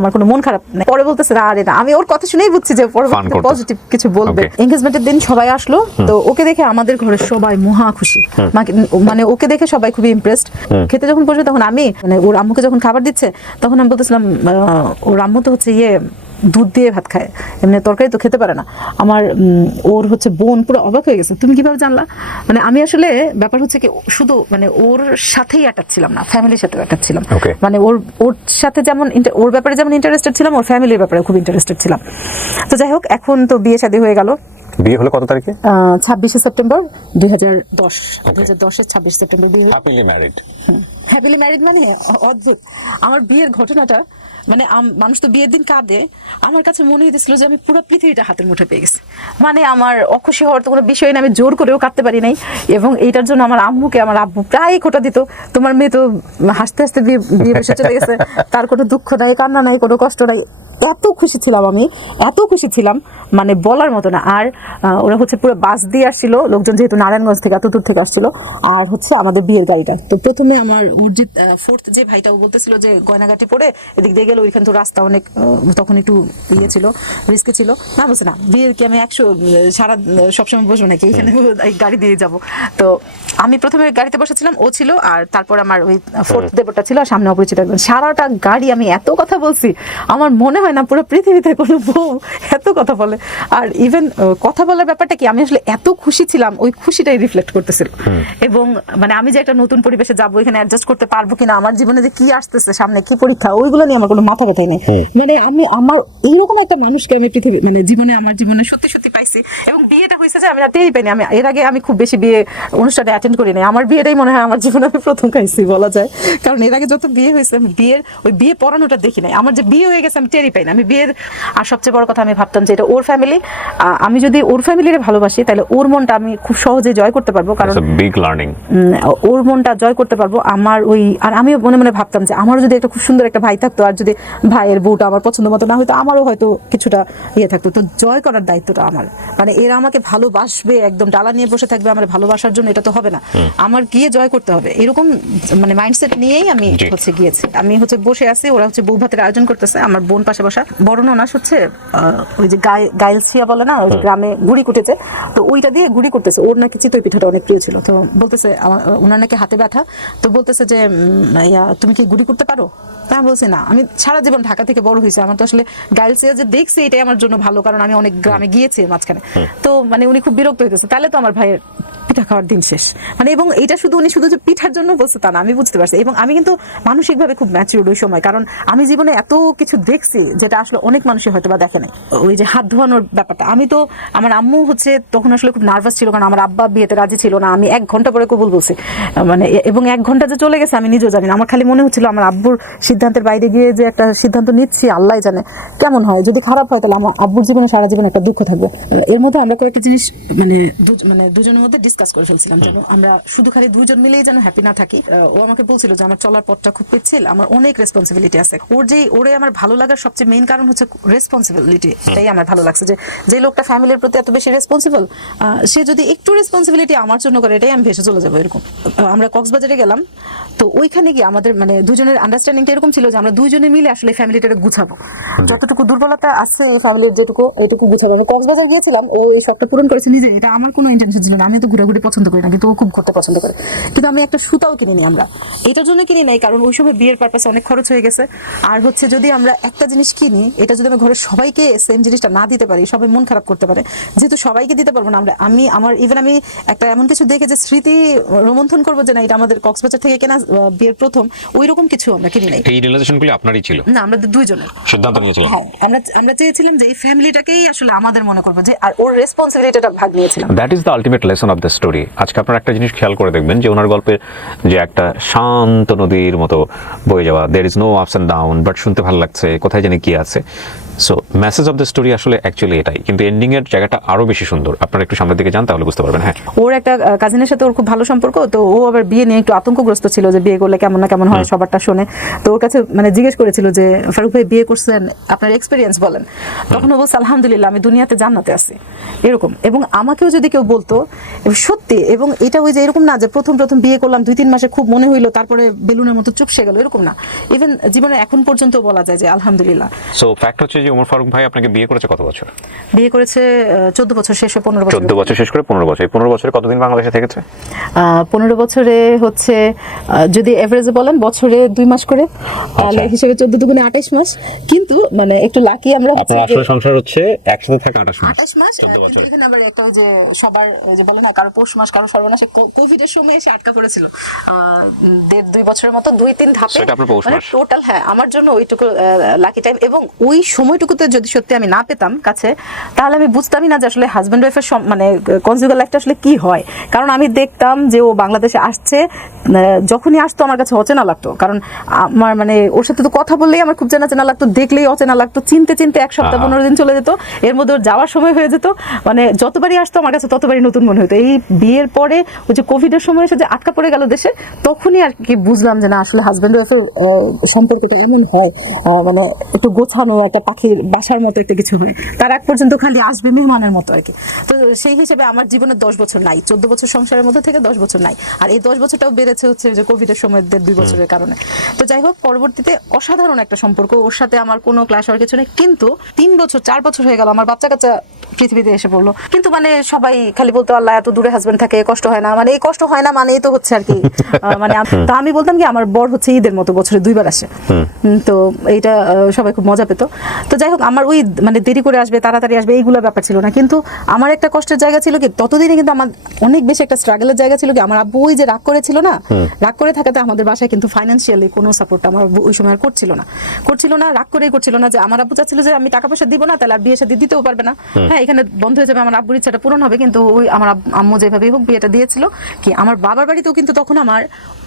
আমার কোনো মন খারাপ নেই। পরে বলতেছে না, আরে না, আমি ওর কথা শুনেই বুঝছি যে পরবর্তীতে পজিটিভ কিছু বলবে। এনগেজমেন্টের দিন সবাই আসলো, তো ওকে দেখে আমাদের ঘরে সবাই মহা খুশি, মানে ওকে দেখে সবাই খুবই ইমপ্রেসড। খেতে যখন বসবে, তখন আমি মানে ওর আম্মুকে যখন খাবার দিচ্ছে, তখন আমি বলতেছিলাম, ওর আম্মু তো হচ্ছে দুধ দিয়ে ভাত খায়, এমনি তরকারি তো খেতে পারে না। আমার ওর হচ্ছে বোন পুরো অবাক হয়ে গেছে, তুমি কিভাবে জানলা? মানে আমি আসলে ব্যাপার হচ্ছে কি, শুধু মানে ওর সাথেই অ্যাটাচ ছিলাম না, ফ্যামিলির সাথেও অ্যাটাচ ছিলাম। মানে ওর সাথে যেমন ওর ব্যাপারে যেমন ইন্টারেস্টেড ছিলাম, ওর ফ্যামিলির ব্যাপারে খুব ইন্টারেস্টেড ছিলাম। তো যাই হোক, এখন তো বিয়ে শাদী হয়ে গেল। বিয়ে হলো কত তারিখে? 26 সেপ্টেম্বর 2010। 2010 26 সেপ্টেম্বর বিয়ে। Happily married. হ্যাপিলি ম্যারিড মানে অদ্ভুত। আমার বিয়ের ঘটনাটা, মানে মানুষ তো বিয়ের দিন কাঁদে, আমার কাছে মনে হইতেছিল যে আমি পুরো পৃথিবীটা হাতের মুঠে পেয়ে গেছি। মানে আমার অখুশি হওয়ার তো কোনো বিষয় না, আমি জোর করেও কাঁদতে পারি নাই। এবং এইটার জন্য আমার আম্মুকে আমার আব্বু প্রায় খোঁটা দিত, তোমার মেয়ে তো হাসতে হাসতে বিয়ে বসে চলে গেছে, তার কোনো দুঃখ নাই, কান্না নাই, কোনো কষ্ট নাই। এত খুশি ছিলাম আমি, এত খুশি ছিলাম, মানে বলার মতো না। আর ওরা হচ্ছে পুরো বাস দিয়ে আসছিল লোকজন, যেহেতু নারায়ণগঞ্জ থেকে এত দূর থেকে আসছিল, আর হচ্ছে আমাদের বিয়ের গাড়িটা। তো প্রথমে আমার ওর যে ফোর্থ যে ভাইটা, ও বলতেছিল যে গয়নাগাটি পরে এদিক দিয়ে গেলে, ওইখানে তো রাস্তা অনেক তখন একটু ইয়ে ছিল, রিস্কে ছিল না, বলছে না বিয়ের কি আমি 100 সারা সবসময় বসবো নাকি, এখানে গাড়ি দিয়ে যাব। তো আমি প্রথমে গাড়িতে বসেছিলাম, ও ছিল, আর তারপর আমার ওই ফোর্থ দেবরটা ছিল, আর সামনে অপরিচিত একজন। সারাটা গাড়ি আমি এত কথা বলছি, আমার মনে হয় না পুরো পৃথিবীতে কোনো বউ এত কথা বলে। আর ইভেন কথা বলার ব্যাপারটা কি, আমি আসলে এত খুশি ছিলাম, ওই খুশিটাই রিফ্লেক্ট করতেছিল। এবং মানে আমি যে একটা নতুন পরিবেশে যাবো, এখানে অ্যাডজাস্ট করতে পারবো কিনা, আমার জীবনে যে কি আসতেছে সামনে, কি পরীক্ষা, ওইগুলো নিয়ে আমার কোনো মাথা ব্যথাই নেই। মানে আমি আমার এইরকম একটা মানুষকে আমি পৃথিবী মানে আমার জীবনে সত্যি পাইছি। এবং বিয়েটা হয়েছে যে আমি টেরই পাইনি। আমি এর আগে আমি খুব বেশি বিয়ে অনুষ্ঠানে অ্যাটেন্ড করি নাই, আমার বিয়েটাই মনে হয় আমার জীবনে আমি প্রথম খাইছি বলা যায়। কারণ এর আগে যত বিয়ে হয়েছে, আমি বিয়ে পড়ানোটা দেখি নাই, আমার যে বিয়ে হয়ে গেছে আমি টেরই পাই না, আমি বিয়ের। আর সবচেয়ে বড় কথা, আমি ভাবতাম যে এটা ওর ফ্যামিলি, আমি যদি ওর ফ্যামিলিরে ভালোবাসি, তাহলে ওর মনটা আমি খুব সহজে জয় করতে পারবো, কারণ বিগ লার্নিং, ওর মনটা জয় করতে পারবো। আমার ওই, আর আমিও মনে মনে ভাবতাম যে আমারও যদি একটা খুব সুন্দর একটা ভাই থাকতো, আর যদি ভাইয়ের বউটা আমার পছন্দ মতো না হয়তো, আমারও হয়তো কিছুটা ইয়ে থাকতো। তো জয় করার দায়িত্বটা আমার, মানে এরা আমাকে ভালোবাসবে, একদম ডালা নিয়ে বসে থাকবে আমার ভালোবাসার জন্য, এটা তো হবে না, আমার গিয়ে জয় করতে হবে, এরকম মানে মাইন্ডসেট নিয়েই আমি হচ্ছে গিয়েছি। আমি হচ্ছে বসে আছি, ওরা হচ্ছে বউ ভাতের আয়োজন করতেছে, আমার বোন পাশে বসা। বড় ননাস হচ্ছে ওই যে গাইলছিয়া বলে না, ওই গ্রামে গুড়ি কুটেছে, তো ওইটা দিয়ে গুড়ি করতেছে। ওর নাকি চিতই পিঠাটা অনেক প্রিয় ছিল, তো বলতেছে ওনার নাকি হাতে ব্যথা, তো বলতেছে যে তুমি কি গুড়ি করতে পারো? আমি বলছি না, আমি সারা জীবন ঢাকা থেকে বড় হয়েছে, আমার তো আসলে গাইলছিয়া যে দেখছি এটাই আমার জন্য ভালো, কারণ আমি অনেক গ্রামে গিয়েছি মাঝখানে। তো মানে উনি খুব বিরক্ত হইতেছে, তাহলে তো আমার ভাইয়ের পিঠা খাওয়ার দিন শেষ। মানে এবং এটা উনি শুধু যে পিঠার জন্য বলছে তা না, আমি বুঝতে পারছি। এবং আমি কিন্তু মানসিকভাবে খুব ম্যাচিউরড ওই সময়, কারণ আমি জীবনে এত কিছু দেখছি যেটা আসলে অনেক মানুষই হয়তো বা দেখে নাই। ওই যে হাত ধোয়ানোর ব্যাপারটা, আমি তো, আমার আম্মু হচ্ছে তখন আসলে খুব নার্ভাস ছিল, কারণ আমার আব্বা বিয়েতে রাজি ছিল না। আমি 1 ঘন্টা পরে কবুল বলছি, মানে এবং 1 ঘন্টা যে চলে গেছে আমি নিজেও জানি না। আমার খালি মনে হচ্ছিল আমার আব্বুর সিদ্ধান্তের বাইরে গিয়ে যে একটা সিদ্ধান্ত নিচ্ছি, আল্লাহ জানে কেমন হয়, যদি খারাপ হয় তাহলে আমার আব্বুর জীবনে সারা জীবন একটা দুঃখ থাকবে। এর মধ্যে আমরা কয়েকটা জিনিস মানে দুজনের মধ্যে ডিসকাস ডিসকাস করে ফেলছিলাম যেন আমরা শুধু খালি দুজন মিলেই যেন হ্যাপি না থাকি। ও আমাকে বলছিল যে আমার চলার পথটা খুব পিচ্ছিল, আমার অনেক রেসপন্সিবিলিটি আছে। ওরে আমার ভালো লাগার সবচেয়ে মেইন কারণ হচ্ছে রেসপন্সিবিলিটি। এটাই আমার ভালো লাগছে যে লোকটা ফ্যামিলির প্রতি এত বেশি রেসপন্সিবল, সে যদি একটু রেসপন্সিবিলিটি আমার জন্য করে, এটাই আমি ভেসে চলে যাবো এরকম। আমরা কক্সবাজারে গেলাম, তো ওইখানে গিয়ে আমাদের মানে দুজনের আন্ডারস্ট্যান্ডিংটা এরকম ছিল যে আমরা দুইজনে মিলে আসলে ফ্যামিলিটাকে গুছাবো, যতটুকু দুর্বলতা আছে এই ফ্যামিলির এইটুকু গুছাবো। আমি কক্সবাজার গিয়েছিলাম, ও এই শখটা পূরণ করেছে নিজে, এটা আমার কোনো ইন্টেনশন ছিল না। আমি তো ঘুরাঘুরি পছন্দ করি না, কিন্তু ও খুব ঘুরতে পছন্দ করে। কিন্তু আমি একটা সুতাও কিনিনি আমরা, এটার জন্য কিনি নাই কারণ ওই সময় বিয়ের পারপাসে অনেক খরচ হয়ে গেছে। আর হচ্ছে যদি আমরা একটা জিনিস কিনি, এটা যদি আমি ঘরের সবাইকে সেম জিনিসটা না দিতে পারি, সবাই মন খারাপ করতে পারে। যেহেতু সবাইকে দিতে পারবো না, আমি একটা এমন কিছু দেখে যে স্মৃতি রোমন্থন করবো যে না এটা আমাদের কক্সবাজার থেকে কেনা বিয়ের প্রথম, ওই রকম কিছু আমরা কিনি নাই। এই রিলেশনগুলো আপনারই ছিল না? আমাদের দুইজনের সিদ্ধান্ত নিয়েছিলাম। হ্যাঁ, আমরা চেয়েছিলাম যে এই ফ্যামিলিটাকেই আসলে আমাদের মনে করবো যে, আর ওর রেসপন্সিবিলিটিটা ভাগ নিয়েছিলাম। That is the ultimate lesson of the story. আজকে আপনারা একটা জিনিস খেয়াল করে দেখবেন যে ওনার গল্পের যে একটা শান্ত নদীর মতো বয়ে যাওয়া, there is no ups and down, but শুনতে ভালো লাগছে, কোথায় জানি কি আছে। So message of the story আসলে অ্যাকচুয়ালি এটাই, কিন্তু এন্ডিং এর জায়গাটা আরো বেশি সুন্দর। আপনারা একটু সামনের দিকে যান তাহলে বুঝতে পারবেন। হ্যাঁ, ওর একটা কাজিনের সাথে ওর খুব ভালো সম্পর্ক, তো ও আবার বিয়ে নিয়ে একটু আতঙ্কগ্রস্ত ছিল যে বিয়ে করলে কেমন না কেমন হয়, সবারটা শুনে। তো ওর কাছে মানে জিজ্ঞেস করেছিল যে ফারুক ভাই বিয়ে করছেন, আপনার এক্সপিরিয়েন্স বলেন। তখন ও বলছে আলহামদুলিল্লাহ আমি দুনিয়াতে জান্নাতে আছি এরকম। এবং আমাকেও যদি কেউ বলতো সত্যি, এবং এটা ওই যে এরকম না যে প্রথম বিয়ে করলাম 2-3 মাসে খুব মনে হইলো তারপরে বেলুনের মতো চুপসে গেল, এরকম না। ইভেন জীবনে এখন পর্যন্ত বলা যায় যে আলহামদুলিল্লাহ। সো ফ্যাক্ট হচ্ছে যে ওমর ফারুক ভাই আপনাকে বিয়ে করেছে কত বছর? বিয়ে করেছে 14 বছর শেষ হয়ে 15 বছর। 14 বছর শেষ করে 15 বছর। এই 15 বছরে কতদিন বাংলাদেশে থেকেছে? 15 বছরে হচ্ছে যদি এভারেজে বলেন বছরে 2 মাস করে, তাহলে হিসেবে 14 দুগুণে 28 মাস। কিন্তু মানে একটু লাকি আমরা, আপনার আসলে সংসার হচ্ছে একসাথে থাকে 28 মাস। 28 মাস। এখানে আবার একটা যে সবার যে বলে না কারো পৌষ মাস কারো সর্বনাশে, কোভিড এর সময় এসে আটকা পড়েছিল 1.5-2 বছরের মতো 2-3 ধাপে, মানে টোটাল। হ্যাঁ, আমার জন্য ওইটুকু লাকি টাইম। এবং ওই সময়টুকুতে যদি সত্যি আমি না পেতাম কাছে, তাহলে আমি বুঝতামই না যে আসলে হাজব্যান্ড ওয়াইফের মানে কনজুগাল লাইফটা আসলে কি হয়। কারণ আমি দেখতাম যে ও বাংলাদেশে আসছে, যখনই আসতো আমার কাছে অচেনা লাগতো। কারণ আমার মানে ওর সাথে তো কথা বললেই আমার খুব চেনা লাগতো, দেখলেই অচেনা লাগতো, চিনতে 1 সপ্তাহ 15 দিন চলে যেত, এর মধ্যে ওর যাওয়ার সময় হয়ে যেত। মানে যতবারই আসতো আমার কাছে ততবারই নতুন মনে হতো। এই বিয়ের পরে ওই যে কোভিডের সময় এসে যে আটকা পড়ে গেল দেশে, তখনই আর কি বুঝলাম যে না আসলে হাজব্যান্ড ওয়াইফের সম্পর্কটা এমন হয়, মানে একটু গোছানো একটা পাখির বাসার মতো একটা কিছু হয়। তার আগ পর্যন্ত খালি আসবে মেহমানের মতো আর কি। তো সেই হিসেবে আমার জীবনে 10 বছর নাই, 14 বছর সংসারের মধ্যে থেকে 10 বছর নাই। আর এই 10 বছরটাও বেড়েছে হচ্ছে যে কোভিডের সময় 2 বছরের কারণে। তো যাই হোক, পরবর্তীতে অসাধারণ একটা সম্পর্ক, ওর সাথে আমার কোনো ক্লাশ হওয়ার কিছু নেই। কিন্তু 3 বছর 4 বছর হয়ে গেল, আমার বাচ্চা কাচ্চা পৃথিবীতে এসে পড়লো। কিন্তু মানে সবাই খালি বলতো আল্লাহ এত দূরে হাজবেন্ড থাকে, কষ্ট হয় না। মানে এই কষ্ট হয় না মানে এই তো হচ্ছে আর কি। মানে তো আমি বলতাম কি আমার বর হচ্ছে ঈদের মতো বছরে 2 বার আসে। তো এইটা সবাই খুব মজা পেত। তো যাই হোক, আমার ওই মানে দেরি করে আসবে তাড়াতাড়ি আসবে এইগুলো ব্যাপার ছিল না। কিন্তু আমার একটা কষ্টের জায়গা ছিল কি, ততদিনে কিন্তু আমার অনেক বেশি একটা স্ট্রাগলের জায়গা ছিল কি, আমার আব্বু ওই যে রাগ করেছিল না, রাগ করে থাকাতে আমাদের বাসায় কিন্তু ফাইন্যান্সিয়ালি কোনো সাপোর্ট আমার আব্বু ওই সময় আর করছিল না, রাগ করেই করছিল না। যে আমার আব্বু চাচ্ছিল যে আমি টাকা পয়সা দিব না, তাহলে আর বিয়ে শাদী দিতেও পারবে না। হ্যাঁ, এখানে বন্ধ হয়ে যাবে, আমার আব্বুর ইচ্ছাটা পূরণ হবে। কিন্তু ওই আমার আম্মু যেভাবেই হোক বিয়েটা দিয়েছিল। কি আমার বাবার বাড়িতেও কিন্তু তখন আমার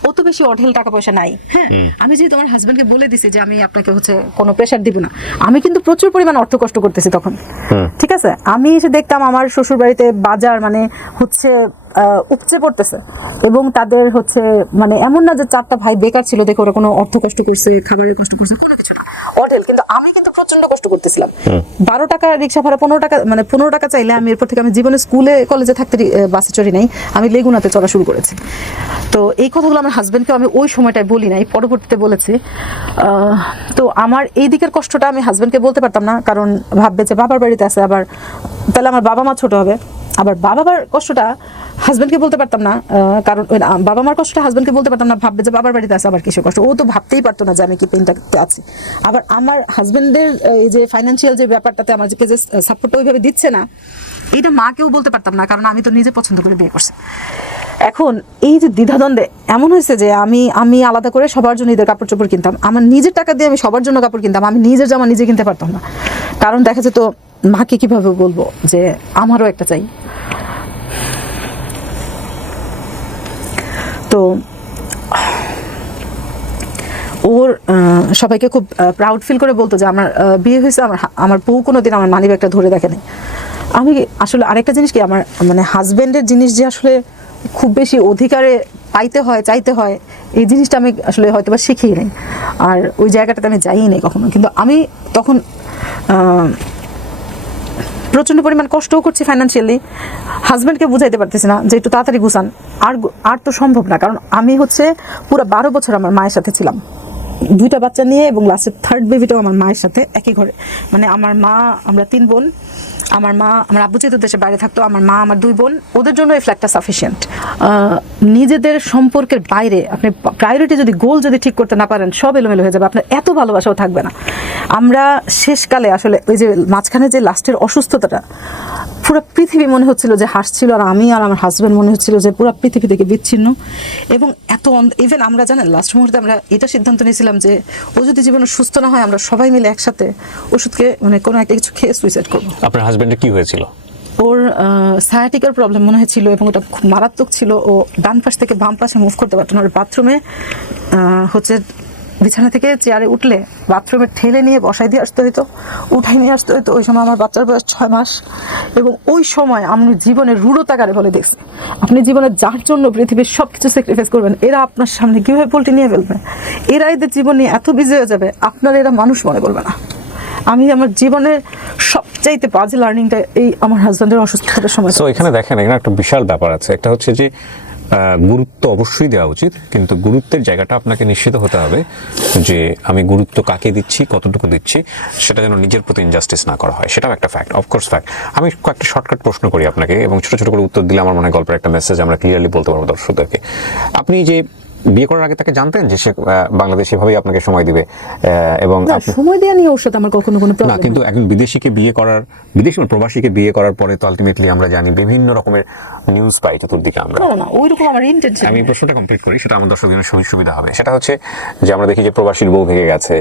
অত বেশি অঢেল টাকা পয়সা নাই। হ্যাঁ, আমি যেহেতু আমার হাজবেন্ডকে বলে দিছি যে আমি আপনাকে হচ্ছে কোনো প্রেশার দিব না, আমি কিন্তু প্রচুর পরিমাণ অর্থ কষ্ট করতেছি তখন। ঠিক আছে, আমি এসে দেখতাম আমার শ্বশুর বাড়িতে বাজার মানে হচ্ছে উপচে পড়তেছে, এবং তাদের হচ্ছে মানে এমন না যে 4টা ভাই বেকার ছিল দেখে ওরা কোনো অর্থ কষ্ট করছে, খাবারের কষ্ট করছে, কোনো কিছু না, অঢেল। কিন্তু আমি কিন্তু প্রচন্ড কষ্ট করতেছিলাম। 12 টাকা রিক্সা ভাড়া, 15 টাকা, মানে 15 টাকা চাইলে আমি এরপর থেকে আমি জীবনে স্কুলে কলেজে থাকতে বাসে চড়ি নাই, আমি লেগুনাতে চড়া শুরু করেছি। তো এই কথাগুলো আমার হাজবেন্ডকে আমি ওই সময়টায় বলি নাই, পরবর্তীতে বলেছি। তো আমার এই দিকের কষ্টটা আমি হাজবেন্ডকে বলতে পারতাম না, কারণ ভাববে যে বাবার বাড়িতে আছে, আবার তাহলে আমার বাবা মা ছোট হবে। আবার বাবা মার কষ্টটা হাজবেন্ডকে বলতে পারতাম না, কারণ বাবা মার কষ্টটা হাজবেন্ডকে বলতে পারতাম না, ভাববে যে বাবার বাড়িতে আছে আবার কিসের কষ্ট। ও তো ভাবতেই পারতো না যে আমি কি পেনটাতে আছি। আবার আমার হাজবেন্ডের এই যে ফাইন্যান্সিয়াল যে ব্যাপারটাতে আমাদেরকে যে সাপোর্টটা ওইভাবে দিচ্ছে না, এইটা মাকেও বলতে পারতাম না, কারণ আমি তো নিজে পছন্দ করে বিয়ে করছি। এখন এই যে দ্বিধাদ্বন্দ্বে এমন হয়েছে যে আমি আলাদা করে সবার জন্য ঈদের কাপড় চোপড় কিনতাম, আমার নিজের টাকা দিয়ে আমি সবার জন্য কাপড় কিনতাম, আমি নিজের জামা নিজে কিনতে পারতাম না। কারণ দেখা যেত মাকে কিভাবে বলবো যে আমারও একটা চাই। তো ওর সবাইকে খুব প্রাউড ফিল করে বলতো যে আমার বিয়ে হয়েছে, আমার বউ কোনোদিন আমার মানি ব্যাগটা ধরে দেখেনি। আমি আসলে আরেকটা জিনিস কি, আমার মানে হাজবেন্ডের জিনিস যে আসলে খুব বেশি অধিকারে পাইতে হয়, চাইতে হয়, এই জিনিসটা আমি আসলে হয়তো বা শিখিই নাই, আর ওই জায়গাটাতে আমি যাইই নাই কখনো। কিন্তু আমি তখন প্রচণ্ড পরিমাণ কষ্টও করছি ফাইন্যান্সিয়ালি, হাজব্যান্ডকে বুঝাইতে পারতেছি না যে একটু তাড়াতাড়ি গুছান, আর তো সম্ভব না, কারণ আমি হচ্ছে পুরো 12 বছর আমার মায়ের সাথে ছিলাম, 2টা বাচ্চা নিয়ে, এবং লাস্টের 3rd বেবিটাও আমার মায়ের সাথে একই ঘরে। মানে আমার মা, আমরা 3 বোন, আমার মা, আমার আব্বু যেহেতু দেশে বাইরে থাকতো, আমার মা, আমার 2 বোন, ওদের জন্য এই ফ্ল্যাটটা সাফিসিয়েন্ট। নিজেদের সম্পর্কের বাইরে আপনি প্রায়োরিটি যদি, গোল যদি ঠিক করতে না পারেন, সব এলোমেলো হয়ে যাবে, আপনার এত ভালোবাসাও থাকবে না। আমরা শেষকালে আসলে ওই যে মাঝখানে যে লাস্টের অসুস্থতাটা, পুরো পৃথিবী মনে হচ্ছিল যে হাসছিল, আর আমি আর আমার হাজব্যান্ড মনে হচ্ছিল যে পুরো পৃথিবী থেকে বিচ্ছিন্ন। এবং এত ইভেন আমরা জানেন লাস্ট মুহূর্তে আমরা এটা সিদ্ধান্ত নিয়েছিলাম যে ও যদি জীবনে সুস্থ না হয়, আমরা সবাই মিলে একসাথে ওষুধকে মানে কোনো একটা কিছু খেয়ে সুইসাইড করবো। আপনার হাজবেন্ডের কি হয়েছিল? ওর সায়াটিকার প্রবলেম মনে হয়েছিল, এবং ওটা খুব মারাত্মক ছিল। ও ডান পাশ থেকে বাম পাশে মুভ করতে পারতো না। ওর বাথরুমে হচ্ছে বিছানা থেকে চেয়ারে উঠলে বাথরুমে ঠেলে নিয়ে বসাই দিয়ে আসতে হতো, উঠাই নিয়ে আসতে হতো। ওই সময় আমার বাচ্চার বয়স 6 মাস, এবং ওই সময় আমি জীবনের রূঢ়তাকারে বলে দেখছি, আপনি জীবনে যার জন্য পৃথিবীর সব কিছু স্যাক্রিফাইস করবেন, এরা আপনার সামনে কীভাবে পোল্টি নিয়ে ফেলবে, এরা এদের জীবন নিয়ে এত বিজি হয়ে যাবে, আপনার এরা মানুষ মনে করবে না। আমি আমার জীবনের সবচাইতে বাজে লার্নিংটা এই আমার হাজব্যান্ডের অসুস্থতার সময়। সো এখানে দেখেন, এখানে একটা বিশাল ব্যাপার আছে। একটা হচ্ছে যে গুরুত্ব অবশ্যই দেওয়া উচিত, কিন্তু গুরুত্বের জায়গাটা আপনাকে নিশ্চিত হতে হবে যে আমি গুরুত্ব কাকে দিচ্ছি, কতটুকু দিচ্ছি, সেটা যেন নিজের প্রতি ইনজাস্টিস না করা হয়। সেটাও একটা ফ্যাক্ট, অফকোর্স ফ্যাক্ট। আমি কয়েকটা শর্টকাট প্রশ্ন করি আপনাকে, এবং ছোট ছোট করে উত্তর দিলে আমার মনে হয় গল্পের একটা মেসেজ আমরা ক্লিয়ারলি বলতে পারবো দর্শকদেরকে। আপনি যে বিয়ে করার আগে তাকে জানতেন যে সে বাংলাদেশে ভাবেই আপনাকে সময় দিবে, এবং সময় দেওয়া নিয়ে ওর সাথে আমার কখনো কোনো না, কিন্তু একজন বিদেশিকে বিয়ে করার, বিদেশি প্রবাসীকে বিয়ে করার পরে তো আলটিমেটলি আমরা জানি বিভিন্ন রকমের নিউজ পাই চতুর্দিকে আমরা। না, ওইরকম আমার ইন্টেনশন। আমি প্রশ্নটা কমপ্লিট করি, সেটা আমার দর্শকদের সুবিধা হবে। সেটা হচ্ছে যে আমরা দেখি যে প্রবাসীর বউ ভেগে গেছে,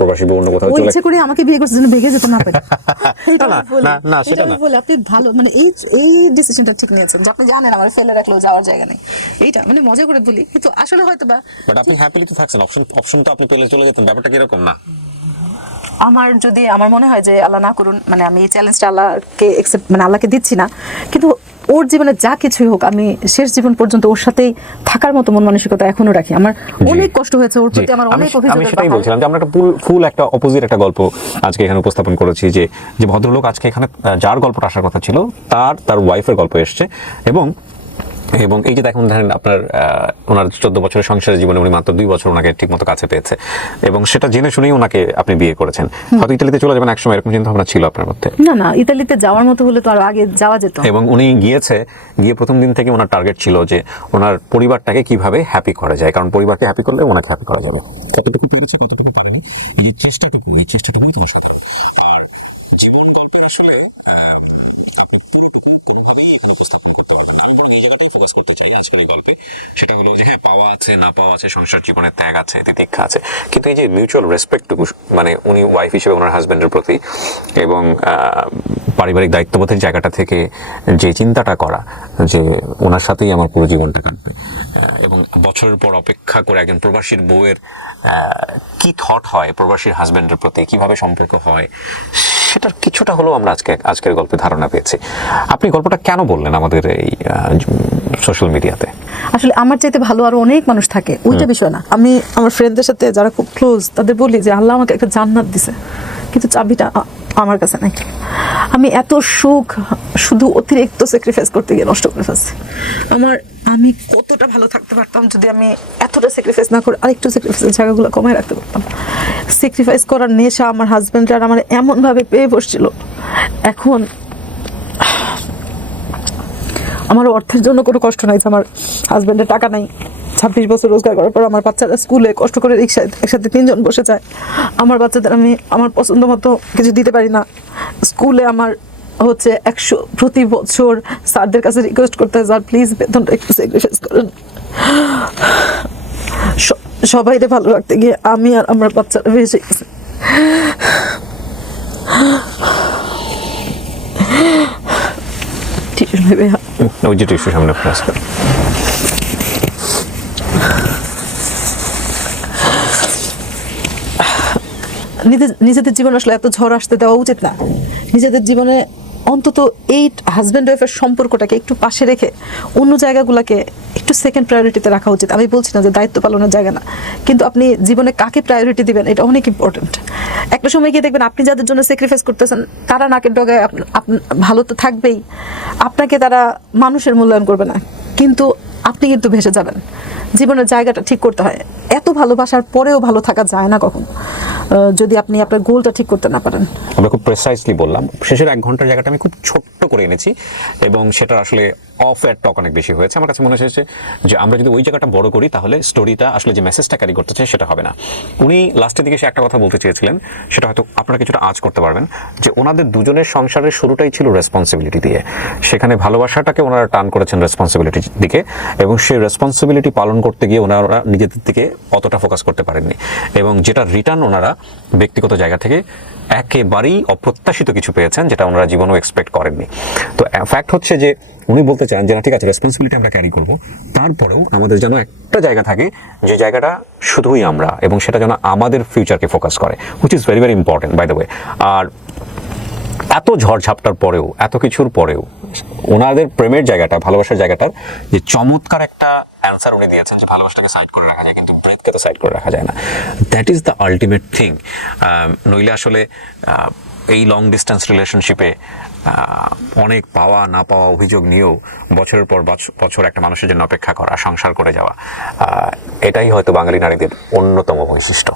প্রবাসী বউ অন্য কোথাও চলে ইচ্ছে করে আমাকে বিয়ে করছে জন্য ভেগে যেতে না পারে। না সেটা না, বলে আপনি ভালো, মানে এই ডিসিশনটা ঠিক নিয়েছেন যে আপনি জানেন আমার ফেলে রাখলেও যাওয়ার জায়গা নেই। এইটা মানে মজা করে বলি, কিন্তু আসলে হয়তো বা বাট আপনি হ্যাপিলি তো থাকছেন, অপশন তো আপনি পেলে চলে যেতেন, ব্যাপারটা কিরকম না? আমার যদি আমার মনে হয় যে আল্লাহ না করুন, মানে আমি এই চ্যালেঞ্জটা আল্লাহকে একসেপ্ট, মানে আল্লাহকে দিচ্ছি না, কিন্তু ওর জীবনে যা কিছুই হোক, আমি শেষ জীবন পর্যন্ত ওর সাথেই থাকার মতো মন মানসিকতা এখনো রাখি। আমার অনেক কষ্ট হয়েছে ওর প্রতি, আমার অনেক অভিযোগ। আমি সেটাই বলছিলাম যে আমরা একটা ফুল একটা অপোজিট একটা গল্প আজকে এখানে উপস্থাপন করেছি, যে ভদ্রলোক আজকে এখানে যার গল্পটা আসার কথা ছিল, তার ওয়াইফের গল্প এসছে। এবং এই যে দেখুন, ধরেন আপনার ওনার 14 বছরের সংসারের জীবনে উনি মাত্র 2 বছর ওনাকে ঠিক মতো কাছে পেয়েছে, এবং সেটা জেনে শুনেই ওনাকে আপনি বিয়ে করেছেন। হয়তো ইতালিতে চলে যাবেন একসময়, এরকম চিন্তা ভাবনা ছিল আপনার মধ্যে? না, ইতালিতে যাওয়ার মতো হলে তো আর আগে যাওয়া যেত। এবং উনি গিয়ে প্রথম দিন থেকে ওনার টার্গেট ছিল যে ওনার পরিবারটাকে কিভাবে হ্যাপি করা যায়, কারণ পরিবারকে হ্যাপি করলে ওনাকে হ্যাপি করা যাবে। কতটুকু পেরেছি, কতটুকু পারেনি, এই চেষ্টাটুকুই তোমার সফল। আর জীবন গল্পের আসলে আপনি উপস্থাপন করতে পারবেন। আমি বরং এই জায়গাটাই ফোকাস করতে চাই আজকের এই গল্পে। সেটা হলো যে হ্যাঁ, পাওয়া আছে, না পাওয়া আছে, সংসার জীবনে ত্যাগ আছে, তিতিক্ষা আছে, কিন্তু এই যে মিউচুয়াল রেসপেক্টটুকু, মানে উনি ওয়াইফ হিসেবে ওনার হাজব্যান্ডের প্রতি, এবং পারিবারিক দায়িত্ববোধের জায়গাটা থেকে যে চিন্তাটা করা যে ওনার সাথেই আমার পুরো জীবনটা কাটবে, এবং বছরের পর অপেক্ষা করে একজন প্রবাসীর বউয়ের কি থট হয় প্রবাসীর হাজব্যান্ডের প্রতি, কিভাবে সম্পর্ক হয়, সেটার কিছুটা হলেও আমরা আজকের গল্পে ধারণা পেয়েছি। আপনি গল্পটা কেন বললেন আমাদের এই সোশ্যাল মিডিয়াতে? আসলে আমার চাইতে ভালো আরো অনেক মানুষ থাকে, ওইটা বিষয় না। আমি আমার ফ্রেন্ডদের সাথে যারা খুব ক্লোজ তাদের বলি যে আল্লাহ আমাকে একটা জান্নাত দিছে, কিন্তু চাবিটা আমার কাছে নাই। আমি এত সুখ শুধু অতিরিক্ত স্যাক্রিফাইস করতে গিয়ে নষ্ট করে ফেলছি। আমি কতটা ভালো থাকতে পারতাম যদি আমি এতটা স্যাক্রিফাইস না করে আরেকটু স্যাক্রিফাইসের জায়গাগুলো কমায় রাখতে পারতাম। স্যাক্রিফাইস করার নেশা আমার হাজব্যান্ড আর আমার এমনভাবে পেয়ে বসছিল, এখন আমার অর্থের জন্য কোনো কষ্ট নাই। আমার হাজব্যান্ডের টাকা নাই, 26 বছর রোজগার করার পর আমার বাচ্চারা স্কুলে কষ্ট করে রিক্সায় একসাথে 3 জন বসে যায়। আমার বাচ্চাদের আমি আমার পছন্দ মতো কিছু দিতে পারি না। স্কুলে আমার হচ্ছে 100 প্রতি বছর স্যারদের কাছে রিকোয়েস্ট করতে হয়, স্যার প্লিজ বেতনটা একটু স্যাক্রিফাইস করেন। সবাইকে ভালো রাখতে গিয়ে আমি আর আমার বাচ্চারা ভেসে গেছে। ওই যে টিস্যু সামনে প্রেস কর। নিজেদের জীবনে আসলে এত ঝড় আসতে দেওয়া উচিত না। নিজেদের জীবনে অন্তত এই হাজব্যান্ড ওয়াইফের সম্পর্কটাকে একটু পাশে রেখে অন্য জায়গাগুলোকে একটু সেকেন্ড প্রায়োরিটিতে রাখা উচিত। আমি বলছি না যে দায়িত্ব পালনের জায়গা না, কিন্তু আপনি জীবনে কাকে প্রায়োরিটি দিবেন এটা অনেক ইম্পর্টেন্ট। একটা সময় গিয়ে দেখবেন আপনি যাদের জন্য স্যাক্রিফাইস করতেছেন তারা নাকের ডগায় ভালো তো থাকবেই, আপনাকে তারা মানুষের মূল্যায়ন করবে না, কিন্তু আপনি কিন্তু ভেসে যাবেন। জীবনের জায়গাটা ঠিক করতে হয়। এত ভালোবাসার পরেও ভালো থাকা যায় না কখন, যদি আপনি আপনার গোলটা ঠিক করতে না পারেন। আমরা খুব প্রেসাইজলি বললাম, শেষের 1 ঘন্টার জায়গাটা আমি খুব ছোট্ট করে এনেছি এবং সেটা আসলে অফ এর টক অনেক বেশি হয়েছে। আমার কাছে মনে হয়েছে যে আমরা যদি ওই জায়গাটা বড় করি তাহলে স্টোরিটা আসলে যে মেসেজটা ক্যারি করতে চাই সেটা হবে না। উনি লাস্টের দিকে সে একটা কথা বলতে চেয়েছিলেন, সেটা হয়তো আপনারা কিছুটা আঁচ করতে পারবেন, যে ওনাদের দুজনের সংসারের শুরুটাই ছিল রেসপন্সিবিলিটি দিয়ে, সেখানে ভালোবাসাটাকে ওনারা টার্ন করেছেন রেসপন্সিবিলিটির দিকে, এবং সেই রেসপন্সিবিলিটি পালন করতে গিয়ে ওনারা নিজেদের দিকে অতটা ফোকাস করতে পারেননি, এবং যেটা রিটার্ন ওনারা ব্যক্তিগত জায়গা থেকে একেবারেই অপ্রত্যাশিত কিছু পেয়েছেন, যেটা ওনারা জীবনেও এক্সপেক্ট করেননি। তো ফ্যাক্ট হচ্ছে যে উনি বলতে চান যে না, ঠিক আছে, রেসপন্সিবিলিটি আমরা ক্যারি করব, তারপরেও আমাদের যেন একটা জায়গা থাকে যে জায়গাটা শুধুই আমরা, এবং সেটা যেন আমাদের ফিউচারকে ফোকাস করে, which is very very important by the way. আর এত ঝড়ঝাপটার পরেও, এত কিছুর পরেও ওনাদের প্রেমের জায়গাটা, ভালোবাসার জায়গাটার যে চমৎকার একটা অ্যান্সার উনি দিয়েছেন, যে ভালোবাসাটাকে সাইড করে রাখা যায় কিন্তু ব্রেথকে তো সাইড করে রাখা যায় না। That is the ultimate thing. নইলে আসলে এই লং ডিস্টেন্স রিলেশনশিপে অনেক পাওয়া না পাওয়া অভিযোগ নিয়েও বছরের পর বছর একটা মানুষের জন্য অপেক্ষা করা, সংসার করে যাওয়া, এটাই হয়তো বাঙালি নারীদের অন্যতম বৈশিষ্ট্য।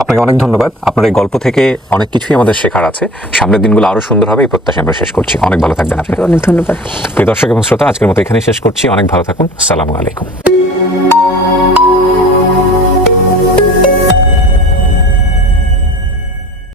আপনাকে অনেক ধন্যবাদ। আপনার এই গল্প থেকে অনেক কিছুই আমাদের শেখার আছে। সামনের দিনগুলো আরো সুন্দর হবে এই প্রত্যাশা আমরা শেষ করছি। অনেক ভালো থাকবেন আপনি। অনেক ধন্যবাদ। প্রিয় দর্শক এবং শ্রোতা, আজকের মতো এখানেই শেষ করছি। অনেক ভালো থাকুন। আসসালামু আলাইকুম।